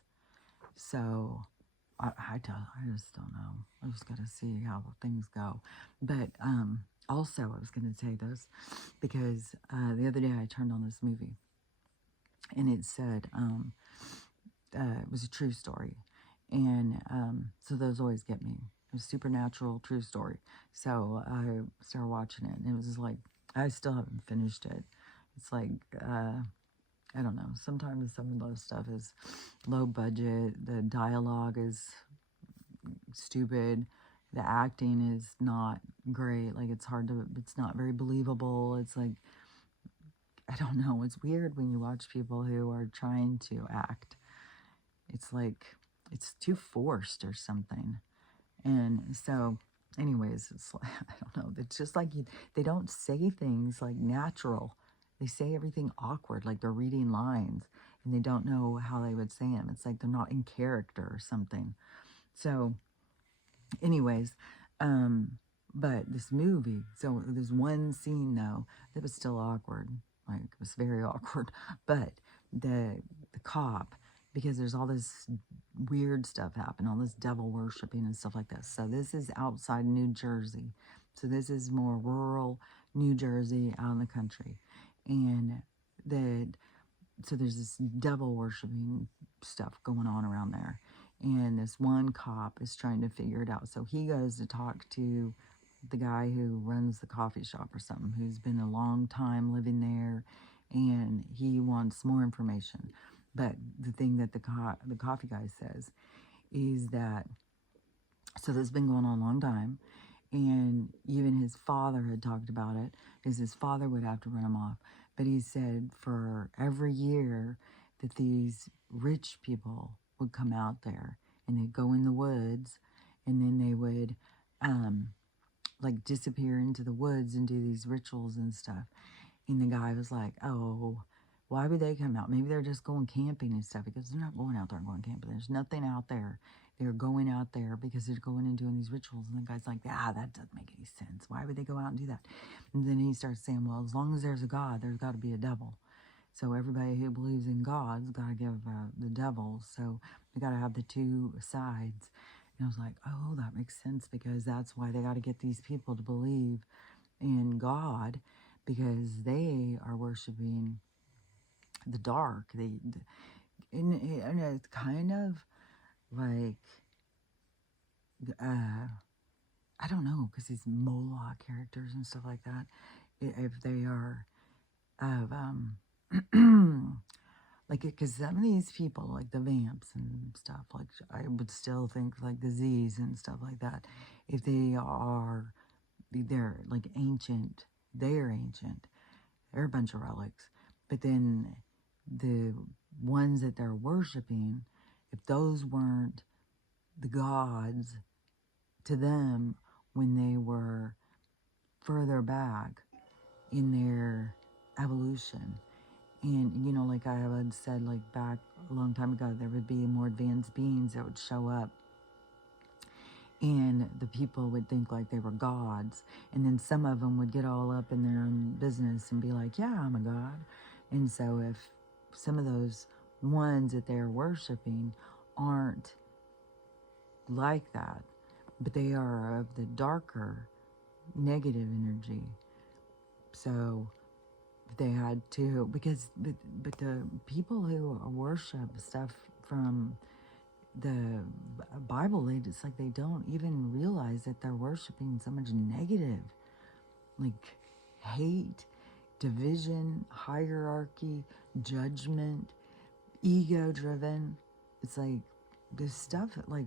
So I just don't know. I just got to see how things go. But also, I was going to say this because the other day I turned on this movie and it said it was a true story. And so those always get me. It was supernatural, true story. So I started watching it and it was just like, I still haven't finished it. It's like, I don't know. Sometimes some of those stuff is low budget. The dialogue is stupid. The acting is not great. Like, it's not very believable. It's like, I don't know. It's weird when you watch people who are trying to act. It's like, it's too forced or something. And so, anyways, it's like, I don't know. It's just like they don't say things like natural. They say everything awkward, like they're reading lines and they don't know how they would say them. It's like they're not in character or something. So, anyways, but this movie, so there's one scene though that was still awkward. Like, it was very awkward. But the cop, because there's all this weird stuff happening, all this devil worshiping and stuff like this. So this is outside New Jersey. So this is more rural New Jersey, out in the country. And so there's this devil worshiping stuff going on around there. And this one cop is trying to figure it out. So he goes to talk to the guy who runs the coffee shop or something, who's been a long time living there, and he wants more information. But the thing that the coffee guy says is that, so this has been going on a long time, and even his father had talked about it, because his father would have to run him off. But he said for every year that these rich people would come out there and they'd go in the woods and then they would like disappear into the woods and do these rituals and stuff. And the guy was like, oh, why would they come out? Maybe they're just going camping and stuff. Because they're not going out there and going camping. There's nothing out there. They're going out there because they're going and doing these rituals. And the guy's like, that doesn't make any sense. Why would they go out and do that? And then he starts saying, well, as long as there's a God, there's got to be a devil. So everybody who believes in God's got to give the devil. So we got to have the two sides. And I was like, oh, that makes sense, because that's why they got to get these people to believe in God, because they are worshiping the dark. And it's kind of like, I don't know, because these Moloch characters and stuff like that, if they are of, like Like, because some of these people, like the vamps and stuff, like I would still think like the Z's and stuff like that, if they're like ancient, they're ancient. They're a bunch of relics. But then the ones that they're worshiping, if those weren't the gods to them when they were further back in their evolution. And, you know, like I had said, like back a long time ago, there would be more advanced beings that would show up. And the people would think like they were gods. And then some of them would get all up in their own business and be like, yeah, I'm a god. And so if some of those ones that they're worshiping aren't like that, but they are of the darker negative energy. So they had to, because but the people who worship stuff from the Bible, it's like they don't even realize that they're worshiping so much negative, like hate, division, hierarchy, judgment, ego driven. It's like this stuff, like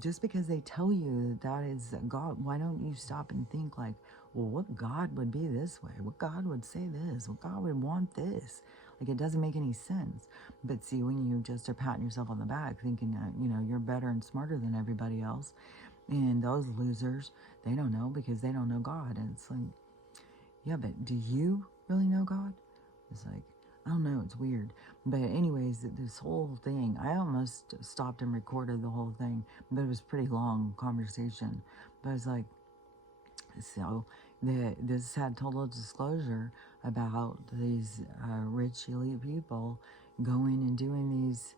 just because they tell you that that is God, why don't you stop and think like, well, what God would be this way? What God would say this? What God would want this? Like, it doesn't make any sense. But see, when you just are patting yourself on the back, thinking that, you know, you're better and smarter than everybody else, and those losers, they don't know because they don't know God. And it's like, yeah, but do you really know God? It's like, I don't know, it's weird. But anyways, this whole thing, I almost stopped and recorded the whole thing, but it was a pretty long conversation. But I was like, so this had total disclosure about these rich elite people going and doing these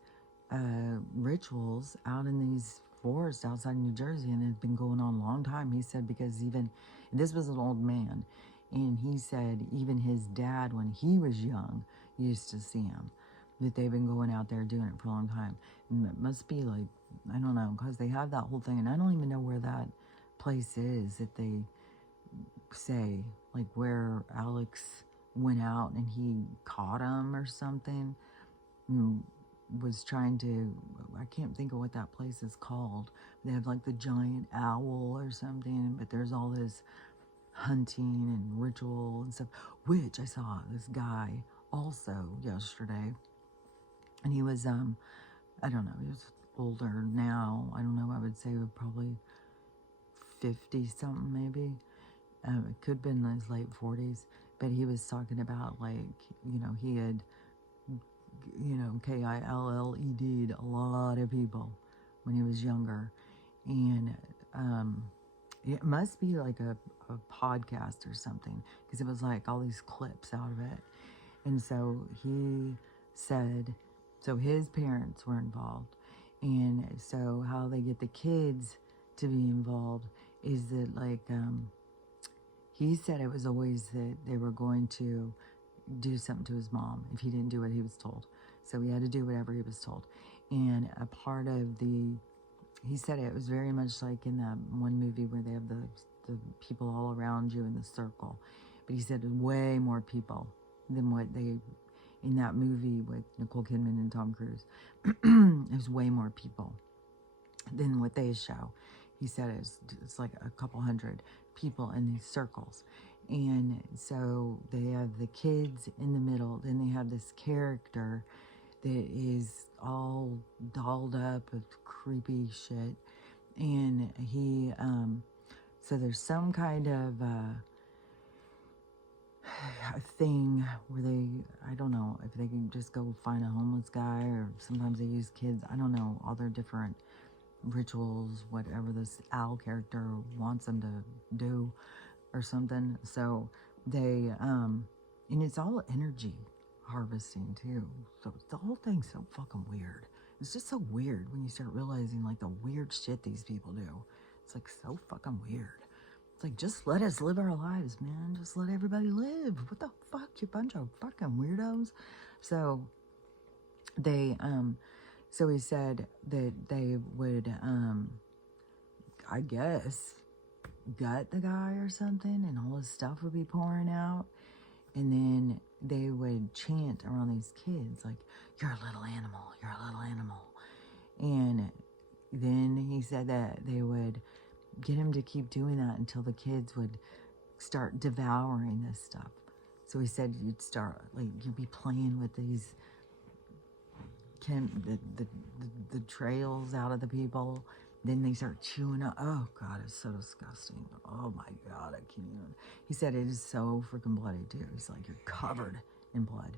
rituals out in these forests outside New Jersey, and it's been going on a long time. He said because even this was an old man, and he said even his dad, when he was young, used to see him. That they've been going out there doing it for a long time. And it must be like, I don't know, because they have that whole thing, and I don't even know where that place is that they say, like where Alex went out and he caught him or something, and was trying to, I can't think of what that place is called. They have like the giant owl or something, but there's all this hunting and ritual and stuff, which I saw this guy also yesterday, and he was I don't know, he was older now. I don't know, I would say probably 50 something maybe. It could have been in his late 40s, but he was talking about, like, you know, he had, you know, KILLED'd a lot of people when he was younger. And it must be like a podcast or something, because it was like all these clips out of it. And so he said, so his parents were involved. And so how they get the kids to be involved is that, like, he said it was always that they were going to do something to his mom if he didn't do what he was told. So he had to do whatever he was told. And a part of he said it was very much like in that one movie where they have the people all around you in the circle. But he said way more people than what they, in that movie with Nicole Kidman and Tom Cruise. It was way more people than what they show. He said it's like a couple hundred people in these circles. And so they have the kids in the middle. Then they have this character that is all dolled up with creepy shit. And he, so there's some kind of a thing where they, I don't know if they can just go find a homeless guy, or sometimes they use kids. I don't know, all their different rituals, whatever this owl character wants them to do or something. So they, and it's all energy harvesting too. So the whole thing's so fucking weird. It's just so weird when you start realizing like the weird shit these people do. It's like so fucking weird. It's like, just let us live our lives, man. Just let everybody live. What the fuck, you bunch of fucking weirdos. So they, so he said that they would, I guess, gut the guy or something, and all his stuff would be pouring out. And then they would would chant around these kids, like, you're a little animal, you're a little animal. And then he said that they would get him to keep doing that until the kids would start devouring this stuff. So he said you'd start, like, you'd be playing with these, the trails out of the people. Then they start chewing up. Oh, God, it's so disgusting. Oh, my God, I can't even. He said it is so freaking bloody, too. He's like, you're covered in blood.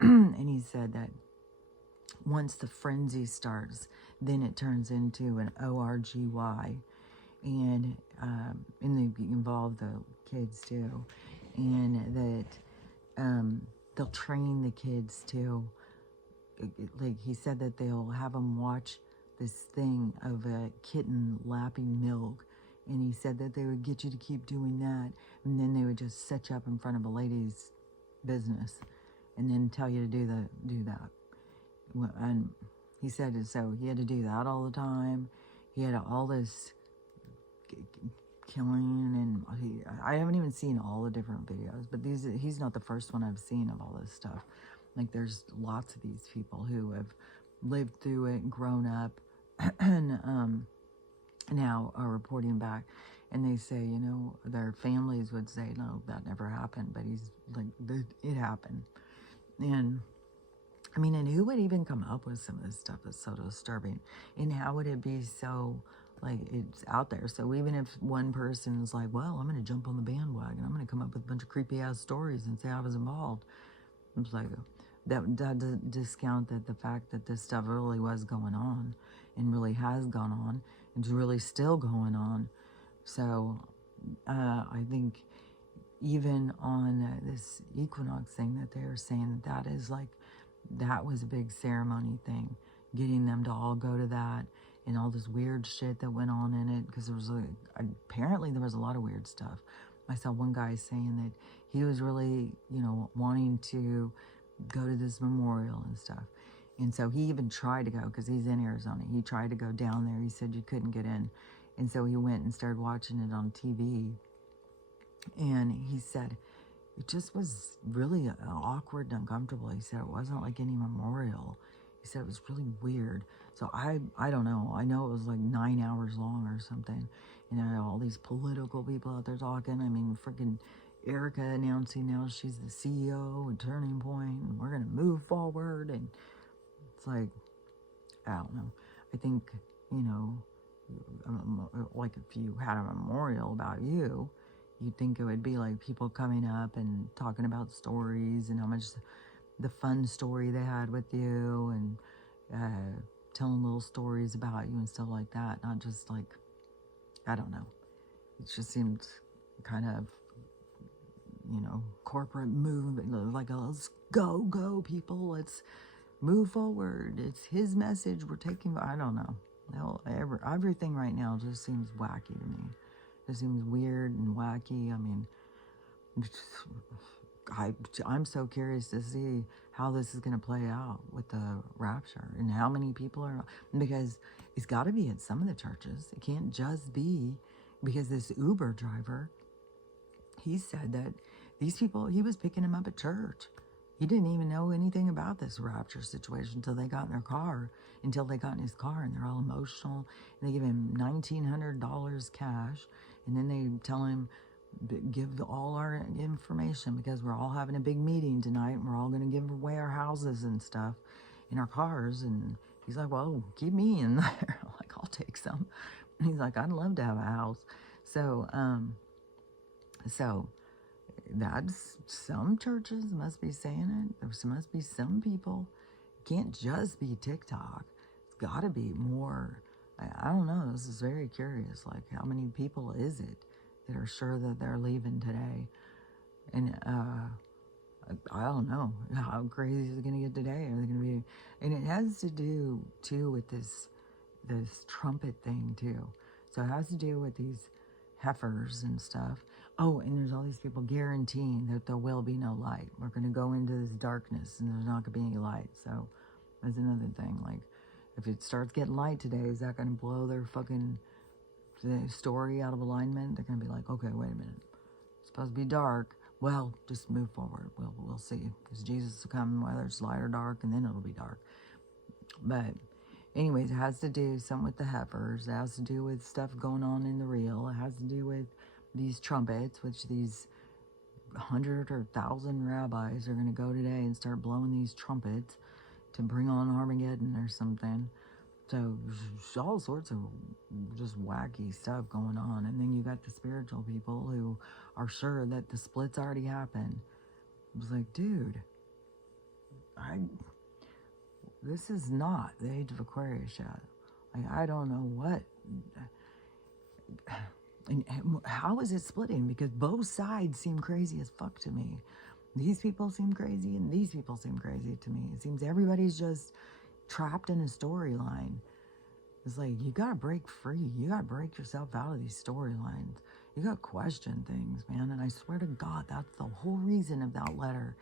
And he said that once the frenzy starts, then it turns into an ORGY. And they involve the kids, too. And that they'll train the kids, too. Like, he said that they'll have them watch this thing of a kitten lapping milk, and he said that they would get you to keep doing that, and then they would just set you up in front of a lady's business and then tell you to do that. And he said so he had to do that all the time. He had all this killing, and I haven't even seen all the different videos, but he's not the first one I've seen of all this stuff. Like, there's lots of these people who have lived through it and grown up and now are reporting back. And they say, you know, their families would say, no, that never happened. But he's like, it happened. And, I mean, and who would even come up with some of this stuff that's so disturbing? And how would it be so, like, it's out there? So even if one person is like, well, I'm going to jump on the bandwagon, I'm going to come up with a bunch of creepy-ass stories and say I was involved. It's like, that doesn't discount the fact that this stuff really was going on and really has gone on and is really still going on. So I think even on this equinox thing that they're saying that is like, that was a big ceremony thing, getting them to all go to that and all this weird shit that went on in it, because there was apparently there was a lot of weird stuff. I saw one guy saying that he was really, you know, wanting to go to this memorial and stuff. And so he even tried to go, because he's in Arizona. He tried to go down there. He said you couldn't get in. And so he went and started watching it on TV. And he said it just was really awkward and uncomfortable. He said it wasn't like any memorial. He said it was really weird. So I don't know. I know it was like 9 hours long or something. You know, all these political people out there talking. I mean, freaking Erica announcing now she's the CEO at Turning Point, and we're going to move forward. And it's like, I don't know. I think, you know, like if you had a memorial about you, you'd think it would be like people coming up and talking about stories and how much the fun story they had with you, and telling little stories about you and stuff like that. Not just like, I don't know. It just seemed kind of, you know, corporate movement, like, let's go people, let's move forward. It's his message. We're taking, I don't know. Everything right now just seems wacky to me. It seems weird and wacky. I mean, I'm so curious to see how this is going to play out with the rapture and how many people are, because it's got to be at some of the churches. It can't just be, because this Uber driver, he said that these people, he was picking them up at church. He didn't even know anything about this rapture situation until they got in their car, until they got in his car, and they're all emotional. And they give him $1,900 cash, and then they tell him, give all our information, because we're all having a big meeting tonight, and we're all going to give away our houses and stuff in our cars. And he's like, well, keep me in there. Like, I'll take some. And he's like, I'd love to have a house. So, that's, some churches must be saying it. There must be some people. It can't just be TikTok. It's got to be more. I don't know. This is very curious. Like, how many people is it that are sure that they're leaving today? And I don't know. How crazy is it going to get today? Are they going to be? And it has to do too with this trumpet thing too. So it has to do with these heifers and stuff. Oh, and there's all these people guaranteeing that there will be no light. We're going to go into this darkness and there's not going to be any light. So that's another thing. Like, if it starts getting light today, is that going to blow their fucking story out of alignment? They're going to be like, okay, wait a minute. It's supposed to be dark. Well, just move forward. We'll see. Because Jesus will come, whether it's light or dark, and then it'll be dark. But anyways, it has to do something with the heifers. It has to do with stuff going on in the real. It has to do with these trumpets, which these 100 or 1,000 rabbis are going to go today and start blowing these trumpets to bring on Armageddon or something. So all sorts of just wacky stuff going on. And then you got the spiritual people who are sure that the split's already happened. It was like, dude, this is not the age of Aquarius yet. Like, I don't know what. And how is it splitting? Because both sides seem crazy as fuck to me. These people seem crazy and these people seem crazy to me. It seems everybody's just trapped in a storyline. It's like, you gotta break free. You gotta break yourself out of these storylines. You gotta question things, man. And I swear to God, that's the whole reason of that letter.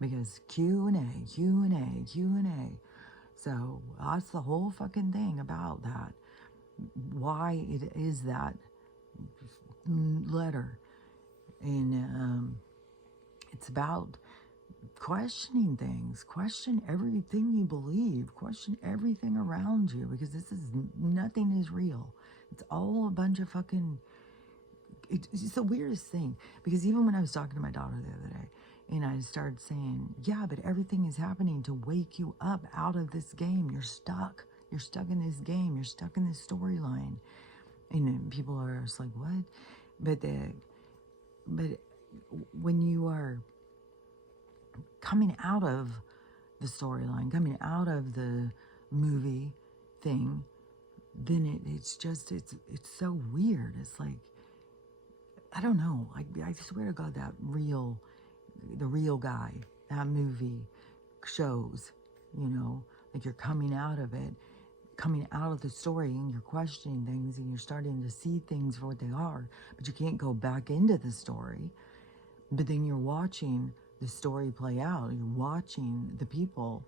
Because Q&A, Q&A, Q&A. So that's the whole fucking thing about that. Why it is that letter. And it's about questioning things. Question everything you believe. Question everything around you. Because nothing is real. It's all a bunch of fucking... It's the weirdest thing. Because even when I was talking to my daughter the other day, and I started saying, yeah, but everything is happening to wake you up out of this game. You're stuck. You're stuck in this game. You're stuck in this storyline. And then people are just like, what? But when you are coming out of the storyline, coming out of the movie thing, then it's so weird. It's like, I don't know. I swear to God, the real guy, that movie shows, like you're coming out of it, coming out of the story, and you're questioning things and you're starting to see things for what they are, but you can't go back into the story. But then you're watching the story play out. You're watching the people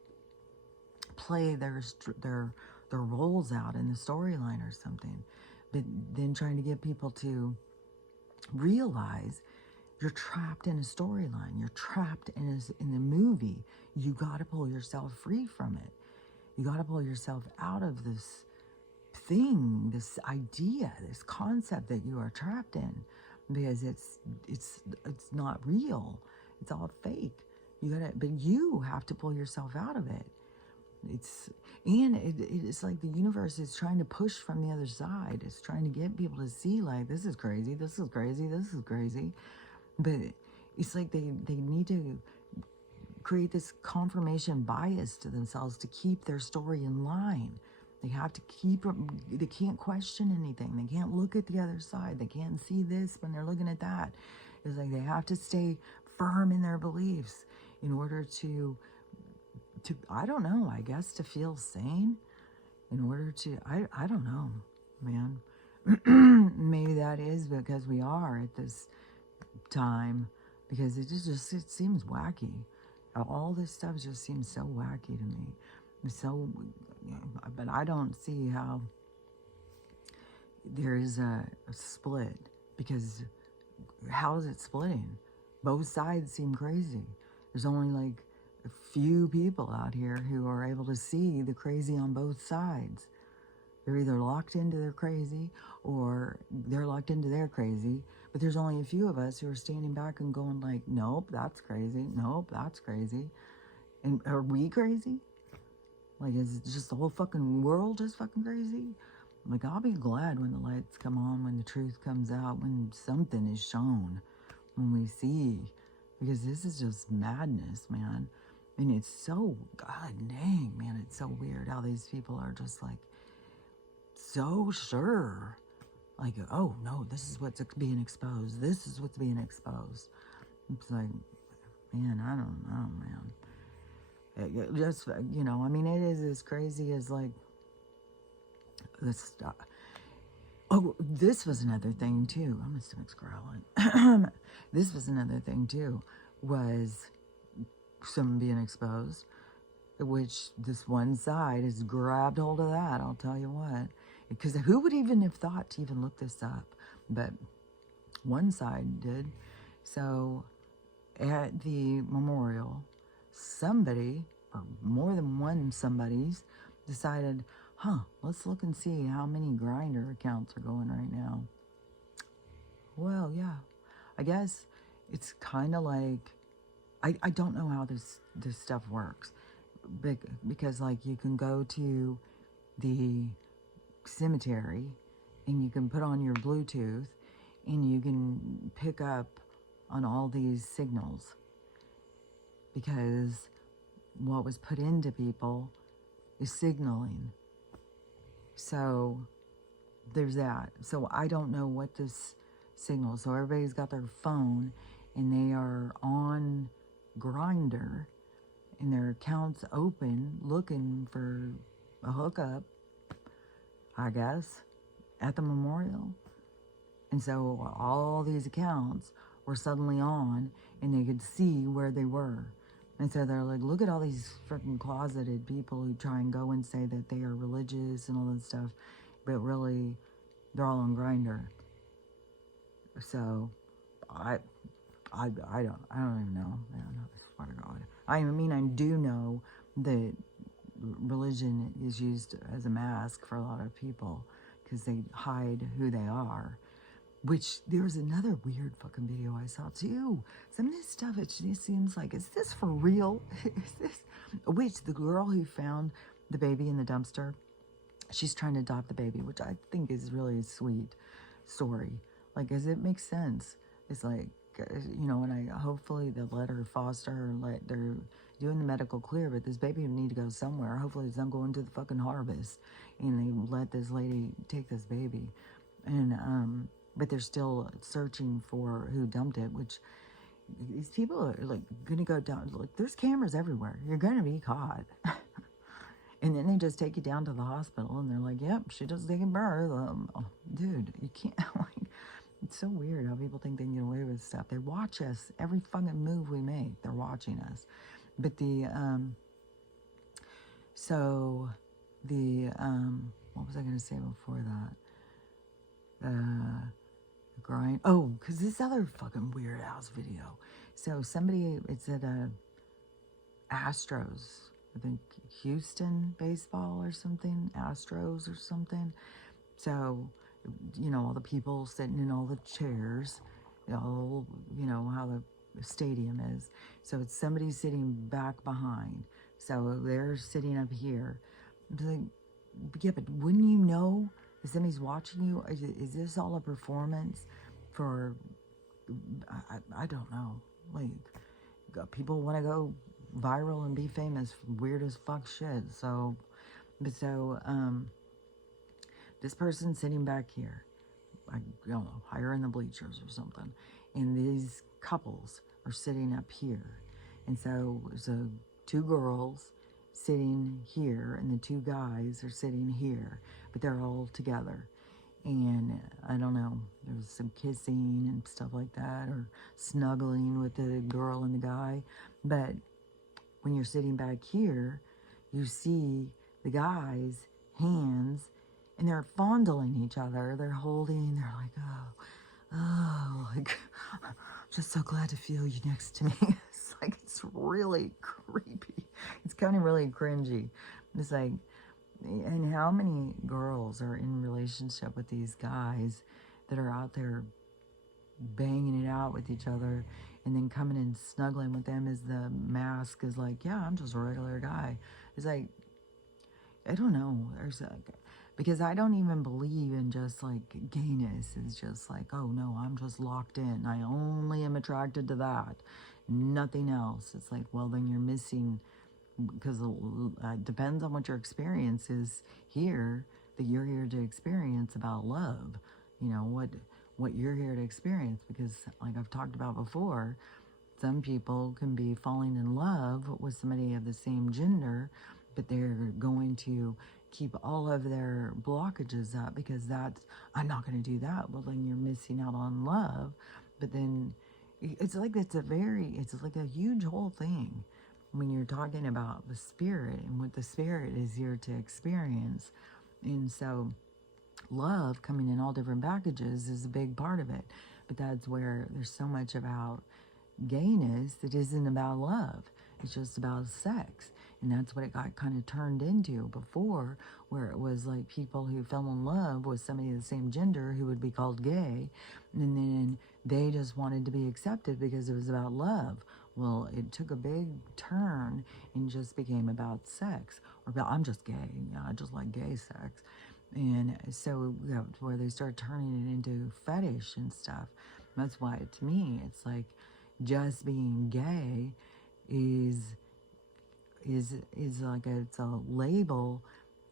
play their roles out in the storyline or something. But then trying to get people to realize you're trapped in a storyline. You're trapped in the movie. You got to pull yourself free from it. You got to pull yourself out of this thing, this idea, this concept that you are trapped in, because it's not real. It's all fake. But you have to pull yourself out of it. It's like the universe is trying to push from the other side. It's trying to get people to see, like, this is crazy, this is crazy, this is crazy. But it's like they need to create this confirmation bias to themselves to keep their story in line. They have to they can't question anything. They can't look at the other side. They can't see this when they're looking at that. It's like they have to stay firm in their beliefs in order to I don't know, I guess to feel sane, in order to, I don't know, man. Maybe that is because we are at this time, because it seems wacky. All this stuff just seems so wacky to me. But I don't see how there is a split, because how is it splitting? Both sides seem crazy. There's only like a few people out here who are able to see the crazy on both sides. They're either locked into their crazy or they're locked into their crazy. But there's only a few of us who are standing back and going like, nope, that's crazy. Nope, that's crazy. And are we crazy? Like, is it just the whole fucking world just fucking crazy? Like, I'll be glad when the lights come on, when the truth comes out, when something is shown, when we see. Because this is just madness, man. And it's so, god dang, man, it's so weird how these people are just like, so sure. Like, oh no, this is what's being exposed. This is what's being exposed. It's like, man, I don't know, man. It just, I mean, it is as crazy as like this stuff. Oh, this was another thing too. Oh, my stomach's growling. This was another thing too, was some being exposed, which this one side has grabbed hold of that, I'll tell you what. Because who would even have thought to even look this up? But one side did. So at the memorial, somebody, or more than one somebody's, decided, let's look and see how many Grindr accounts are going right now. Well, yeah, I guess it's kind of like, I don't know how this stuff works, because like you can go to the cemetery and you can put on your Bluetooth and you can pick up on all these signals, because what was put into people is signaling. So there's that. So I don't know what this signal. So everybody's got their phone and they are on Grindr and their accounts open looking for a hookup, I guess, at the memorial. And so all these accounts were suddenly on and they could see where they were. And so they're like, look at all these freaking closeted people who try and go and say that they are religious and all that stuff, but really they're all on Grindr. So I don't even know. I don't know. I swear to God. I mean, I do know that religion is used as a mask for a lot of people because they hide who they are. Which, there was another weird fucking video I saw too. Some of this stuff, it just seems like, is this for real? Is this? Which, the girl who found the baby in the dumpster, she's trying to adopt the baby, which I think is really a sweet story. Like, does it make sense? It's like, you know, and hopefully they'll let her foster her, they're doing the medical clear, but this baby would need to go somewhere. Hopefully it's not going to the fucking harvest. And they let this lady take this baby. And, but they're still searching for who dumped it, which these people are like gonna go down. Like, there's cameras everywhere. You're gonna be caught. And then they just take you down to the hospital and they're like, yep, she just taking birth. Oh, dude, you can't, like, it's so weird how people think they can get away with stuff. They watch us. Every fucking move we make, they're watching us. But what was I gonna say before that? Grind. Oh, because this other fucking weird ass video. So somebody, it's at Astros, I think Houston baseball or something, Astros or something. So, you know, all the people sitting in all the chairs, you know how the stadium is. So it's somebody sitting back behind. So they're sitting up here. I'm like, yeah, but wouldn't you know if somebody's watching you? Is this all a performance for, I don't know. Like, people want to go viral and be famous for weird as fuck shit. So, this person sitting back here, I don't know, higher in the bleachers or something, and these couples are sitting up here. And so two girls sitting here and the two guys are sitting here, but they're all together. And I don't know, there's some kissing and stuff like that, or snuggling with the girl and the guy. But when you're sitting back here, you see the guy's hands and they're fondling each other. They're holding, they're like, like, I'm just so glad to feel you next to me. It's like, it's really creepy. It's kind of really cringy. It's like, and how many girls are in relationship with these guys that are out there banging it out with each other and then coming and snuggling with them as the mask is like, yeah, I'm just a regular guy. It's like, I don't know. Because I don't even believe in just like gayness. It's just like, oh no, I'm just locked in. I only am attracted to that. Nothing else. It's like, well, then you're missing, because it depends on what your experience is here, that you're here to experience about love. You know, what you're here to experience. Because like I've talked about before, some people can be falling in love with somebody of the same gender, but they're going to keep all of their blockages up because I'm not going to do that. Well, then you're missing out on love. But then it's like a huge whole thing when you're talking about the spirit and what the spirit is here to experience. And so love coming in all different packages is a big part of it. But that's where there's so much about gayness that isn't about love. It's just about sex. And that's what it got kind of turned into before, where it was like people who fell in love with somebody of the same gender who would be called gay. And then they just wanted to be accepted because it was about love. Well, it took a big turn and just became about sex. Or about, I'm just gay. Yeah, I just like gay sex. And so where they start turning it into fetish and stuff. That's why, to me, it's like just being gay is like it's a label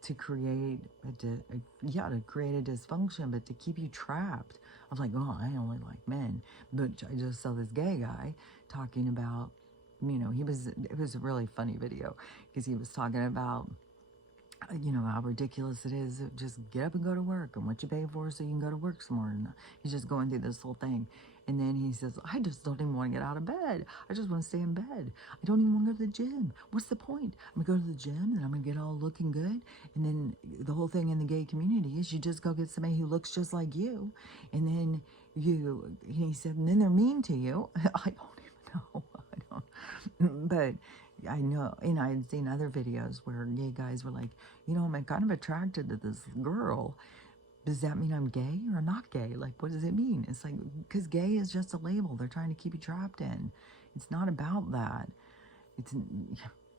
to create to create a dysfunction, but to keep you trapped. I was like, oh, I only like men. But I just saw this gay guy talking about, it was a really funny video because he was talking about, how ridiculous it is. Just get up and go to work, and what you pay for so you can go to work some more. And he's just going through this whole thing. And then he says, I just don't even want to get out of bed. I just want to stay in bed. I don't even want to go to the gym. What's the point? I'm going to go to the gym and I'm going to get all looking good. And then the whole thing in the gay community is you just go get somebody who looks just like you. And then he said, and then they're mean to you. I don't even know. I don't. But I know, and I had seen other videos where gay guys were like, I'm kind of attracted to this girl. Does that mean I'm gay or not gay? Like, what does it mean? It's like, because gay is just a label they're trying to keep you trapped in. It's not about that.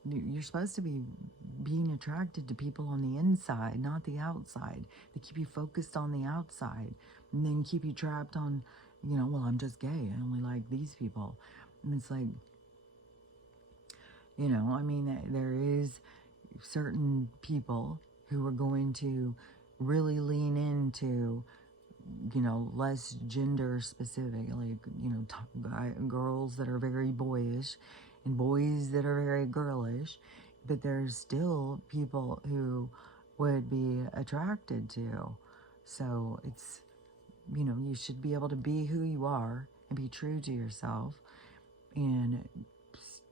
You're supposed to be being attracted to people on the inside, not the outside. They keep you focused on the outside and then keep you trapped on, well, I'm just gay. I only like these people. And it's like, there is certain people who are going to really lean into, less gender specific, like, girls that are very boyish and boys that are very girlish, but there's still people who would be attracted to. So it's, you should be able to be who you are and be true to yourself. And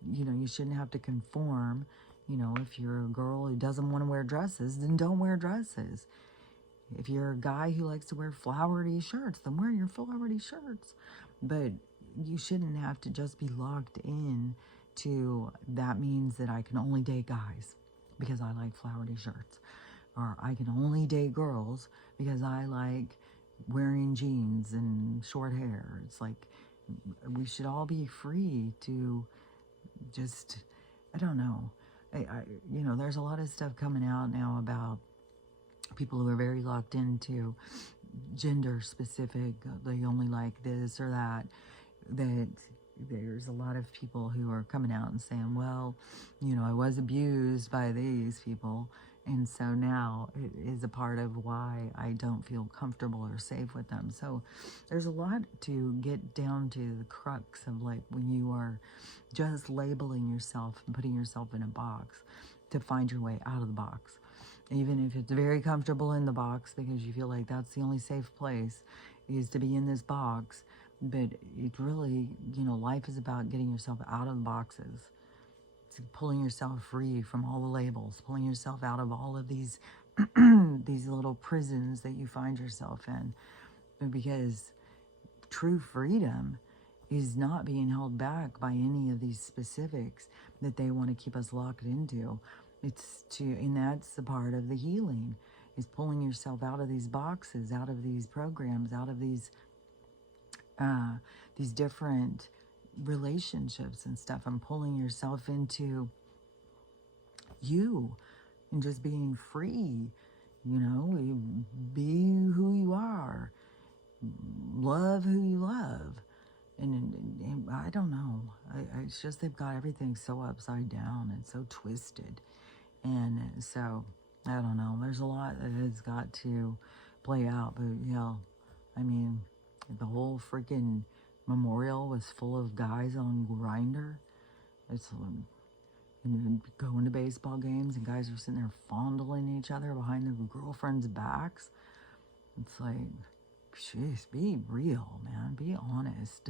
you shouldn't have to conform. If you're a girl who doesn't want to wear dresses, then don't wear dresses. If you're a guy who likes to wear flowery shirts, then wear your flowery shirts. But you shouldn't have to just be locked in to, that means that I can only date guys because I like flowery shirts. Or I can only date girls because I like wearing jeans and short hair. It's like, we should all be free to just, I don't know. There's a lot of stuff coming out now about people who are very locked into gender specific. They only like this or that. That there's a lot of people who are coming out and saying, well, I was abused by these people. And so now it is a part of why I don't feel comfortable or safe with them. So there's a lot to get down to the crux of, like, when you are just labeling yourself and putting yourself in a box, to find your way out of the box. Even if it's very comfortable in the box because you feel like that's the only safe place is to be in this box. But it really, life is about getting yourself out of the boxes. It's pulling yourself free from all the labels, pulling yourself out of all of these these little prisons that you find yourself in. Because true freedom is not being held back by any of these specifics that they want to keep us locked into. And that's the part of the healing, is pulling yourself out of these boxes, out of these programs, out of these different relationships and stuff, and pulling yourself into you and just being free. Be who you are, love who you love. And I don't know. It's just they've got everything so upside down and so twisted. And so, I don't know. There's a lot that has got to play out. But, the whole freaking memorial was full of guys on Grindr. It's and going to baseball games and guys are sitting there fondling each other behind their girlfriends' backs. It's like, jeez, be real, man. Be honest.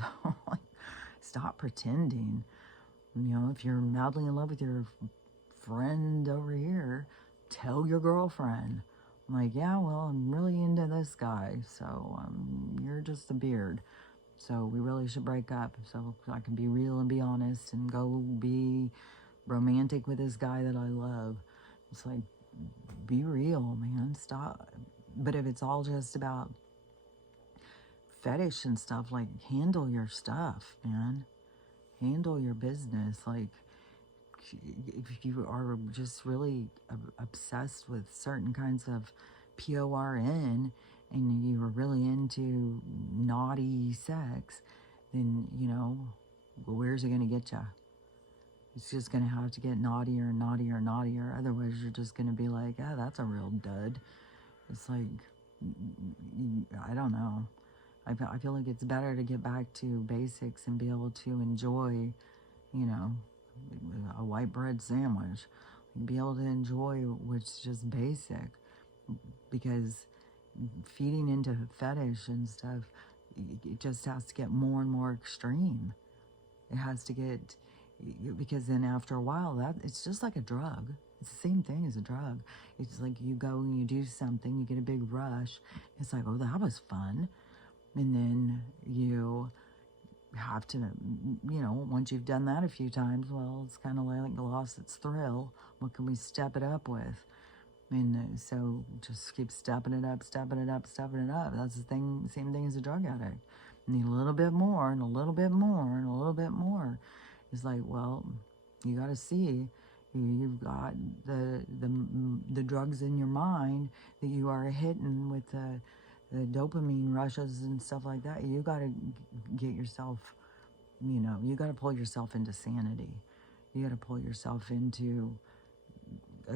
Stop pretending. If you're madly in love with your friend over here, tell your girlfriend. I'm like, yeah, well, I'm really into this guy, so you're just a beard. So we really should break up so I can be real and be honest and go be romantic with this guy that I love. It's like, be real, man. Stop. But if it's all just about fetish and stuff, like, handle your stuff, man. Handle your business. Like, if you are just really obsessed with certain kinds of PORN and you are really into naughty sex, then, where's it going to get you? It's just going to have to get naughtier and naughtier and naughtier. Otherwise, you're just going to be like, ah, that's a real dud. It's like, I don't know. I feel like it's better to get back to basics and be able to enjoy, you know, a white bread sandwich. Be able to enjoy what's just basic. Because feeding into fetish and stuff, it just has to get more and more extreme. It has to get, because then after a while, it's just like a drug. It's the same thing as a drug. It's like you go and you do something, you get a big rush. It's like, oh, that was fun. And then you have to, once you've done that a few times, well, it's kind of like lost its thrill. What can we step it up with? And so just keep stepping it up, stepping it up, stepping it up. That's the thing, same thing as a drug addict. You need a little bit more and a little bit more and a little bit more. It's like, well, you got to see, you've got the drugs in your mind that you are hitting with the dopamine rushes and stuff like that. You got to get yourself, you got to pull yourself into sanity. You got to pull yourself into,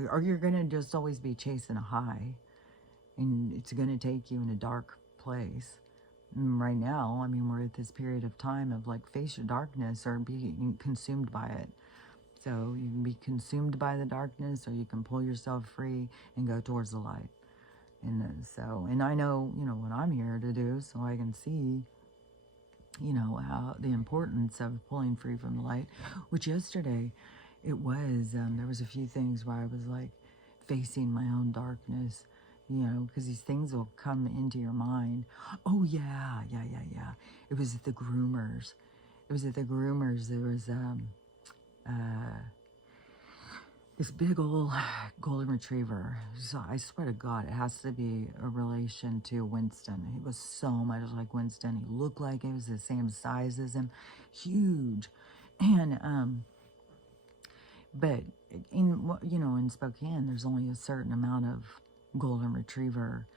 or you're going to just always be chasing a high, and it's going to take you in a dark place. And right now, I mean, we're at this period of time of like, face your darkness or be consumed by it. So you can be consumed by the darkness, or you can pull yourself free and go towards the light. And and I know, what I'm here to do, so I can see, how the importance of pulling free from the light, which yesterday it was, there was a few things where I was like facing my own darkness, because these things will come into your mind. Oh yeah. It was at the groomers. There was, this big old golden retriever. So I swear to God, it has to be a relation to Winston. He was so much like Winston. He looked like he was the same size as him. Huge. And, but in Spokane, there's only a certain amount of golden retriever.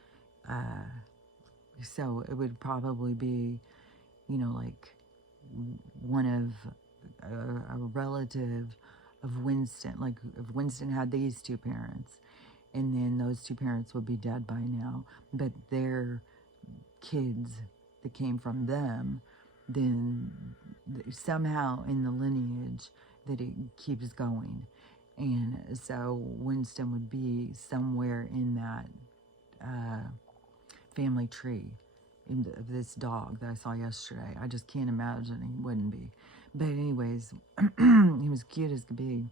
So it would probably be, like one of a relative of Winston, like if Winston had these two parents, and then those two parents would be dead by now, but their kids that came from them, then somehow in the lineage that it keeps going. And so Winston would be somewhere in that family tree of this dog that I saw yesterday. I just can't imagine he wouldn't be. But anyways, he was cute as could be.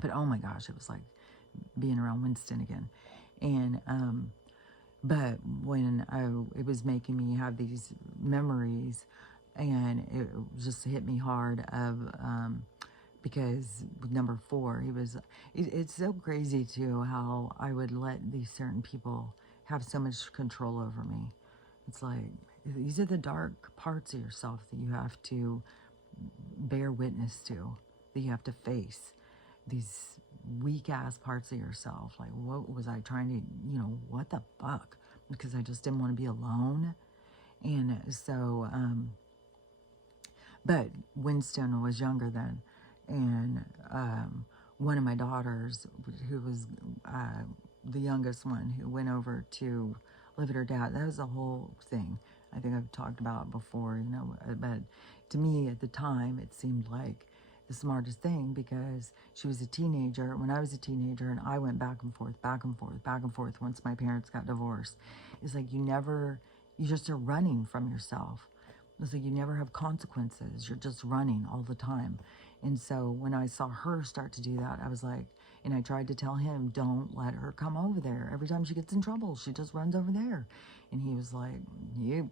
But oh my gosh, it was like being around Winston again. And but when it was making me have these memories, and it just hit me hard of because with number 4, he was. It's so crazy too how I would let these certain people have so much control over me. It's like, these are the dark parts of yourself that you have to bear witness to, that you have to face. These weak ass parts of yourself. Like, what was I trying to, what the fuck? Because I just didn't want to be alone. And so, but Winston was younger then. And one of my daughters, who was the youngest one, who went over to live at her dad, that was the whole thing. I think I've talked about before, but to me at the time, it seemed like the smartest thing, because she was a teenager when I was a teenager, and I went back and forth, back and forth, back and forth once my parents got divorced. It's like you just are running from yourself. It's like you never have consequences. You're just running all the time. And so when I saw her start to do that, I was like, And I tried to tell him, don't let her come over there. Every time she gets in trouble, she just runs over there. And he was like, he's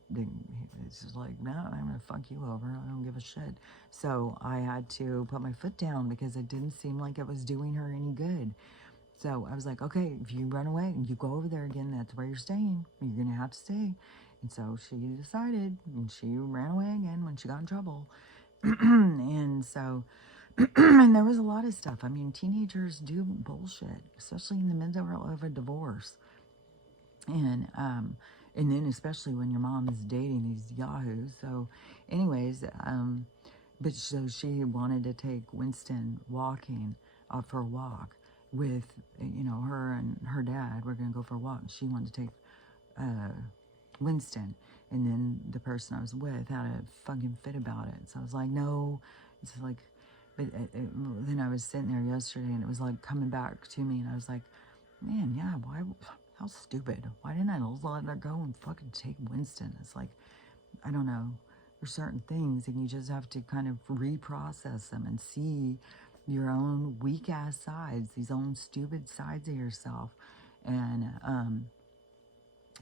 just like, no, I'm going to fuck you over. I don't give a shit. So I had to put my foot down because it didn't seem like it was doing her any good. So I was like, okay, if you run away and you go over there again, that's where you're staying. You're going to have to stay. And so she decided, and she ran away again when she got in trouble. And so, and there was a lot of stuff. I mean, teenagers do bullshit, especially in the middle of a divorce. And then especially when your mom is dating these yahoos. So anyways, but so she wanted to take Winston walking for a walk with, her and her dad were going to go for a walk. She wanted to take Winston. And then the person I was with had a fucking fit about it. So I was like, no. It's like, but then I was sitting there yesterday and it was like coming back to me. And I was like, man, yeah, why? How stupid. Why didn't I let her go and fucking take Winston? It's like, I don't know. There's certain things and you just have to kind of reprocess them and see your own weak ass sides, these own stupid sides of yourself. And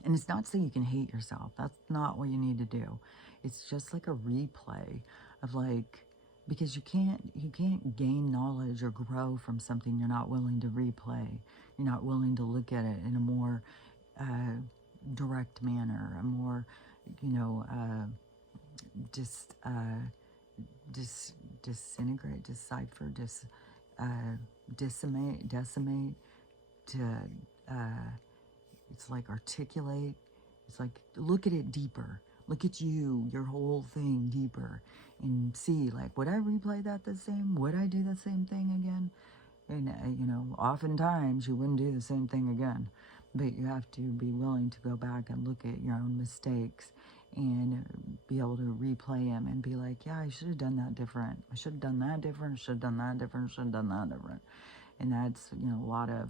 it's not so you can hate yourself. That's not what you need to do. It's just like a replay of like, because you can't gain knowledge or grow from something you're not willing to replay. You're not willing to look at it in a more direct manner, a more, disintegrate, decipher, decimate, to, it's like articulate. It's like, look at it deeper. Look at you, your whole thing deeper, and see, like, would I replay that the same? Would I do the same thing again? And, oftentimes you wouldn't do the same thing again, but you have to be willing to go back and look at your own mistakes and be able to replay them and be like, yeah, I should have done that different. I should have done that different. Should have done that different. Should have done that different. And that's, a lot of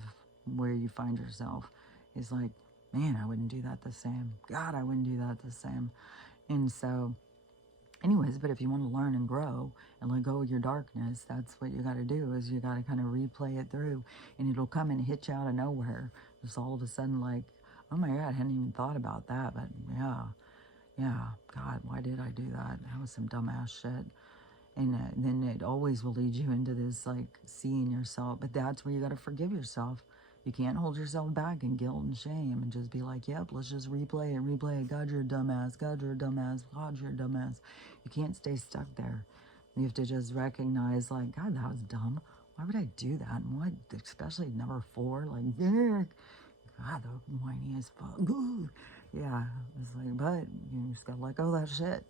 where you find yourself is like, man, I wouldn't do that the same. God, I wouldn't do that the same. And so, anyways, but if you want to learn and grow and let go of your darkness, that's what you got to do, is you got to kind of replay it through, and it'll come and hit you out of nowhere. Just all of a sudden, like, oh my God, I hadn't even thought about that, but yeah, God, why did I do that? That was some dumbass shit. And then it always will lead you into this, like, seeing yourself, but that's where you got to forgive yourself. You can't hold yourself back in guilt and shame and just be like, yep, let's just replay it. God, you're a dumbass. God, you're a dumbass. God, you're a dumbass. You can't stay stuck there. You have to just recognize, like, God, that was dumb. Why would I do that? And what, especially number 4, like, God, the whiny as fuck. Yeah, it's like, but you just gotta let go of that shit.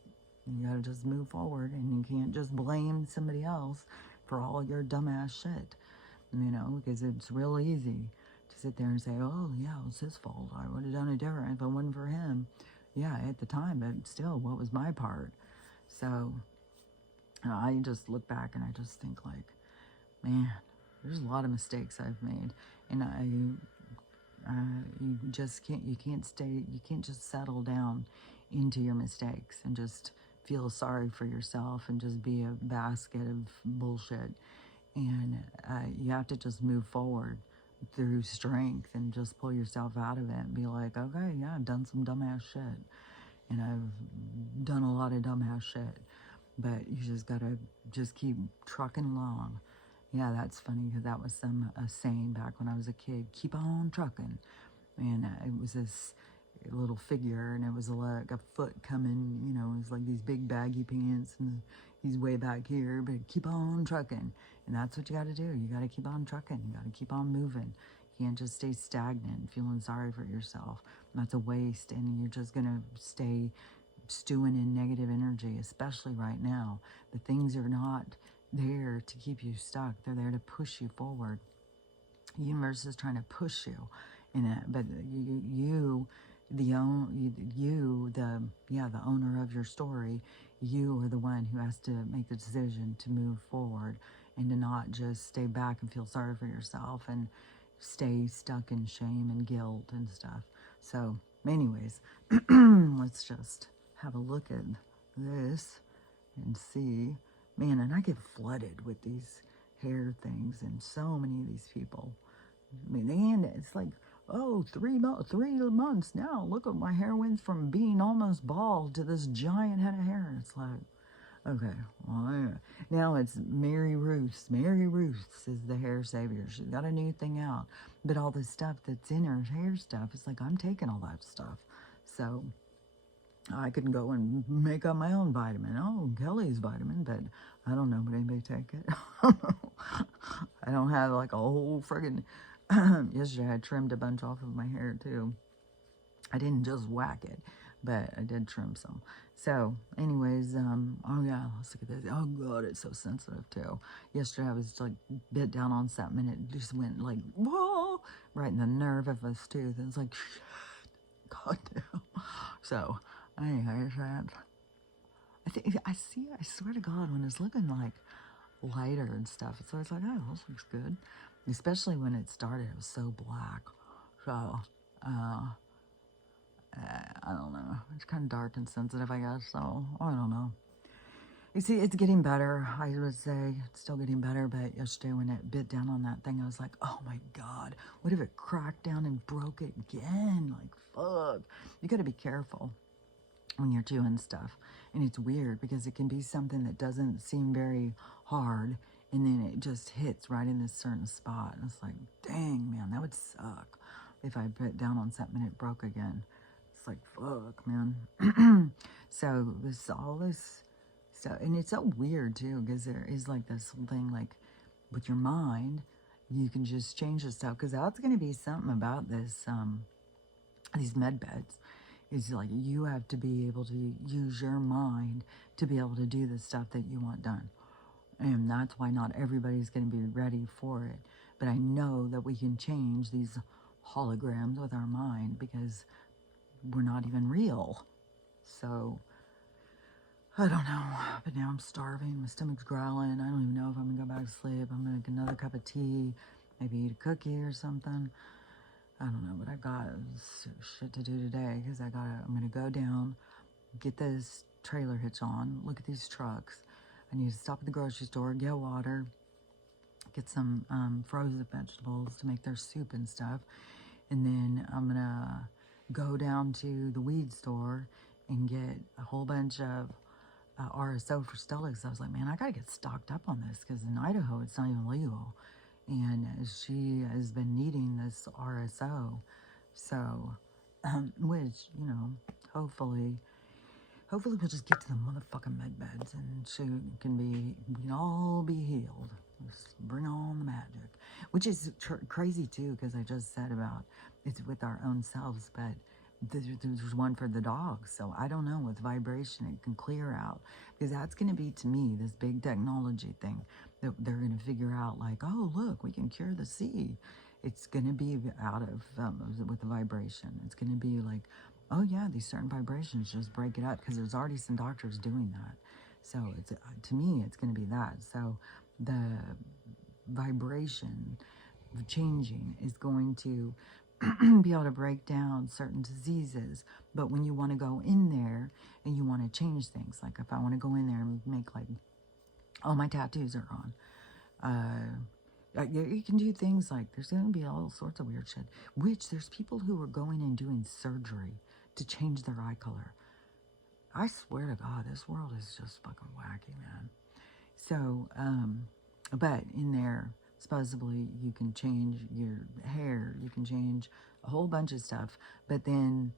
You gotta just move forward, and you can't just blame somebody else for all your dumbass shit. Because it's real easy to sit there and say, oh, yeah, it was his fault. I would have done it different if it wasn't for him. Yeah, at the time, but still, what was my part? So, I just look back and I just think, like, man, there's a lot of mistakes I've made. And you just can't, you can't just settle down into your mistakes and just feel sorry for yourself and just be a basket of bullshit. And you have to just move forward through strength and just pull yourself out of it and be like, okay, yeah, I've done some dumbass shit. And I've done a lot of dumbass shit. But you just gotta just keep trucking along. Yeah, that's funny because that was a saying back when I was a kid. Keep on trucking. And it was this little figure, and it was like a foot coming, it was like these big baggy pants, and he's way back here, but keep on trucking. And that's what you got to do. You got to keep on trucking. You got to keep on moving. You can't just stay stagnant, feeling sorry for yourself. That's a waste, and you're just going to stay stewing in negative energy, especially right now. The things are not there to keep you stuck. They're there to push you forward. The universe is trying to push you in it, but the owner of your story, you are the one who has to make the decision to move forward and to not just stay back and feel sorry for yourself and stay stuck in shame and guilt and stuff. So anyways, let's just have a look at this and see. Man, and I get flooded with these hair things and so many of these people. I mean, and it's like, oh, 3 months now. Look at my hair went from being almost bald to this giant head of hair. It's like, okay, well, yeah. Now it's Mary Ruth's. Mary Ruth's is the hair savior. She's got a new thing out. But all the stuff that's in her hair stuff, it's like, I'm taking all that stuff. So I can go and make up my own vitamin. Oh, Kelly's vitamin, but I don't know, would anybody take it? I don't have like a whole friggin' yesterday I trimmed a bunch off of my hair too. I didn't just whack it, but I did trim some. So anyways, oh yeah, let's look at this. Oh god, it's so sensitive too. Yesterday I was like bit down on something and it just went like, whoa, right in the nerve of his tooth. And it's like, god damn. So anyways, I swear to God, when it's looking like lighter and stuff, so it's like, oh, this looks good. Especially when it started, it was so black. So, I don't know. It's kind of dark and sensitive, I guess. So, I don't know. You see, it's getting better. I would say it's still getting better. But yesterday when it bit down on that thing, I was like, oh my God, what if it cracked down and broke it again? Like, fuck. You got to be careful when you're doing stuff. And it's weird because it can be something that doesn't seem very hard. And then it just hits right in this certain spot. And it's like, dang, man, that would suck if I bit down on something and it broke again. It's like, fuck, man. So this, all this stuff, and it's so weird too, because there is like this thing, like with your mind, you can just change the stuff. Because that's going to be something about this, these med beds. Is like you have to be able to use your mind to be able to do the stuff that you want done. And that's why not everybody's going to be ready for it. But I know that we can change these holograms with our mind because we're not even real. So, I don't know. But now I'm starving. My stomach's growling. I don't even know if I'm going to go back to sleep. I'm going to make another cup of tea. Maybe eat a cookie or something. I don't know, but I've got shit to do today because I'm going to go down, get this trailer hitch on, look at these trucks. I need to stop at the grocery store, get water, get some frozen vegetables to make their soup and stuff. And then I'm going to go down to the weed store and get a whole bunch of RSO for Stella. Because I was like, man, I got to get stocked up on this because in Idaho it's not even legal. And she has been needing this RSO. So, which, you know, hopefully we'll just get to the motherfucking med beds and we can all be healed. Just bring on the magic. Which is crazy too, because I just said about it's with our own selves, but there's one for the dogs. So I don't know, with vibration it can clear out, because that's going to be, to me, this big technology thing that they're going to figure out, like, oh look, we can cure the sea. It's going to be out of with the vibration. It's going to be like, oh yeah, these certain vibrations just break it up, because there's already some doctors doing that. So it's to me it's going to be that. So the vibration changing is going to be able to break down certain diseases. But when you want to go in there and you want to change things, like if I want to go in there and make like, oh, my tattoos are gone. You can do things like, there's going to be all sorts of weird shit, which there's people who are going and doing surgery to change their eye color. I swear to God, this world is just fucking wacky, man. So, but in there, supposedly you can change your hair, you can change a whole bunch of stuff. But then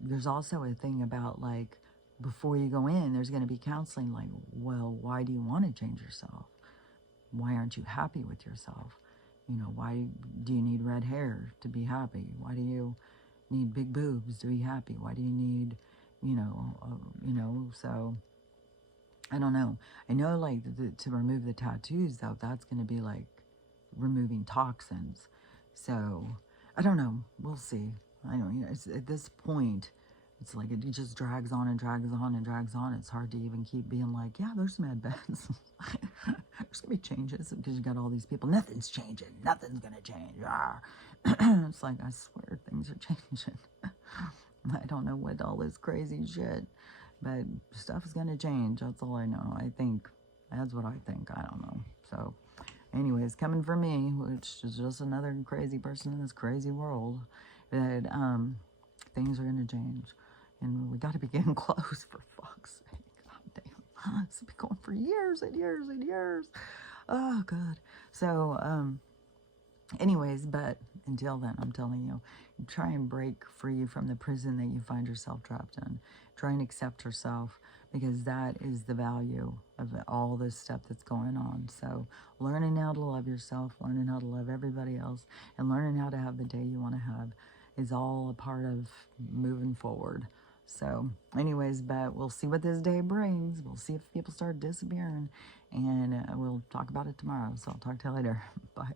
there's also a thing about, like, before you go in, there's going to be counseling, like, well, why do you want to change yourself? Why aren't you happy with yourself? You know, why do you need red hair to be happy? Why do you need big boobs to be happy? Why do you need, so I don't know. I know, like, to remove the tattoos, though, that's going to be, like, removing toxins. So, I don't know. We'll see. I don't, it's, at this point, it's like it just drags on and drags on and drags on. It's hard to even keep being like, yeah, there's med beds. There's going to be changes because you got all these people. Nothing's changing. Nothing's going to change. It's like, I swear things are changing. I don't know what all this crazy shit, but stuff is going to change. That's all I know. I think. That's what I think. I don't know. So, anyways, coming from me, which is just another crazy person in this crazy world, that things are going to change. And we got to be getting close, for fuck's sake. God damn. This has been going for years and years and years. Oh, God. So, anyways, but until then, I'm telling you, try and break free from the prison that you find yourself trapped in. Try and accept yourself, because that is the value of all this stuff that's going on. So learning how to love yourself, learning how to love everybody else, and learning how to have the day you want to have is all a part of moving forward. So anyways, but we'll see what this day brings. We'll see if people start disappearing, and we'll talk about it tomorrow. So I'll talk to you later. Bye.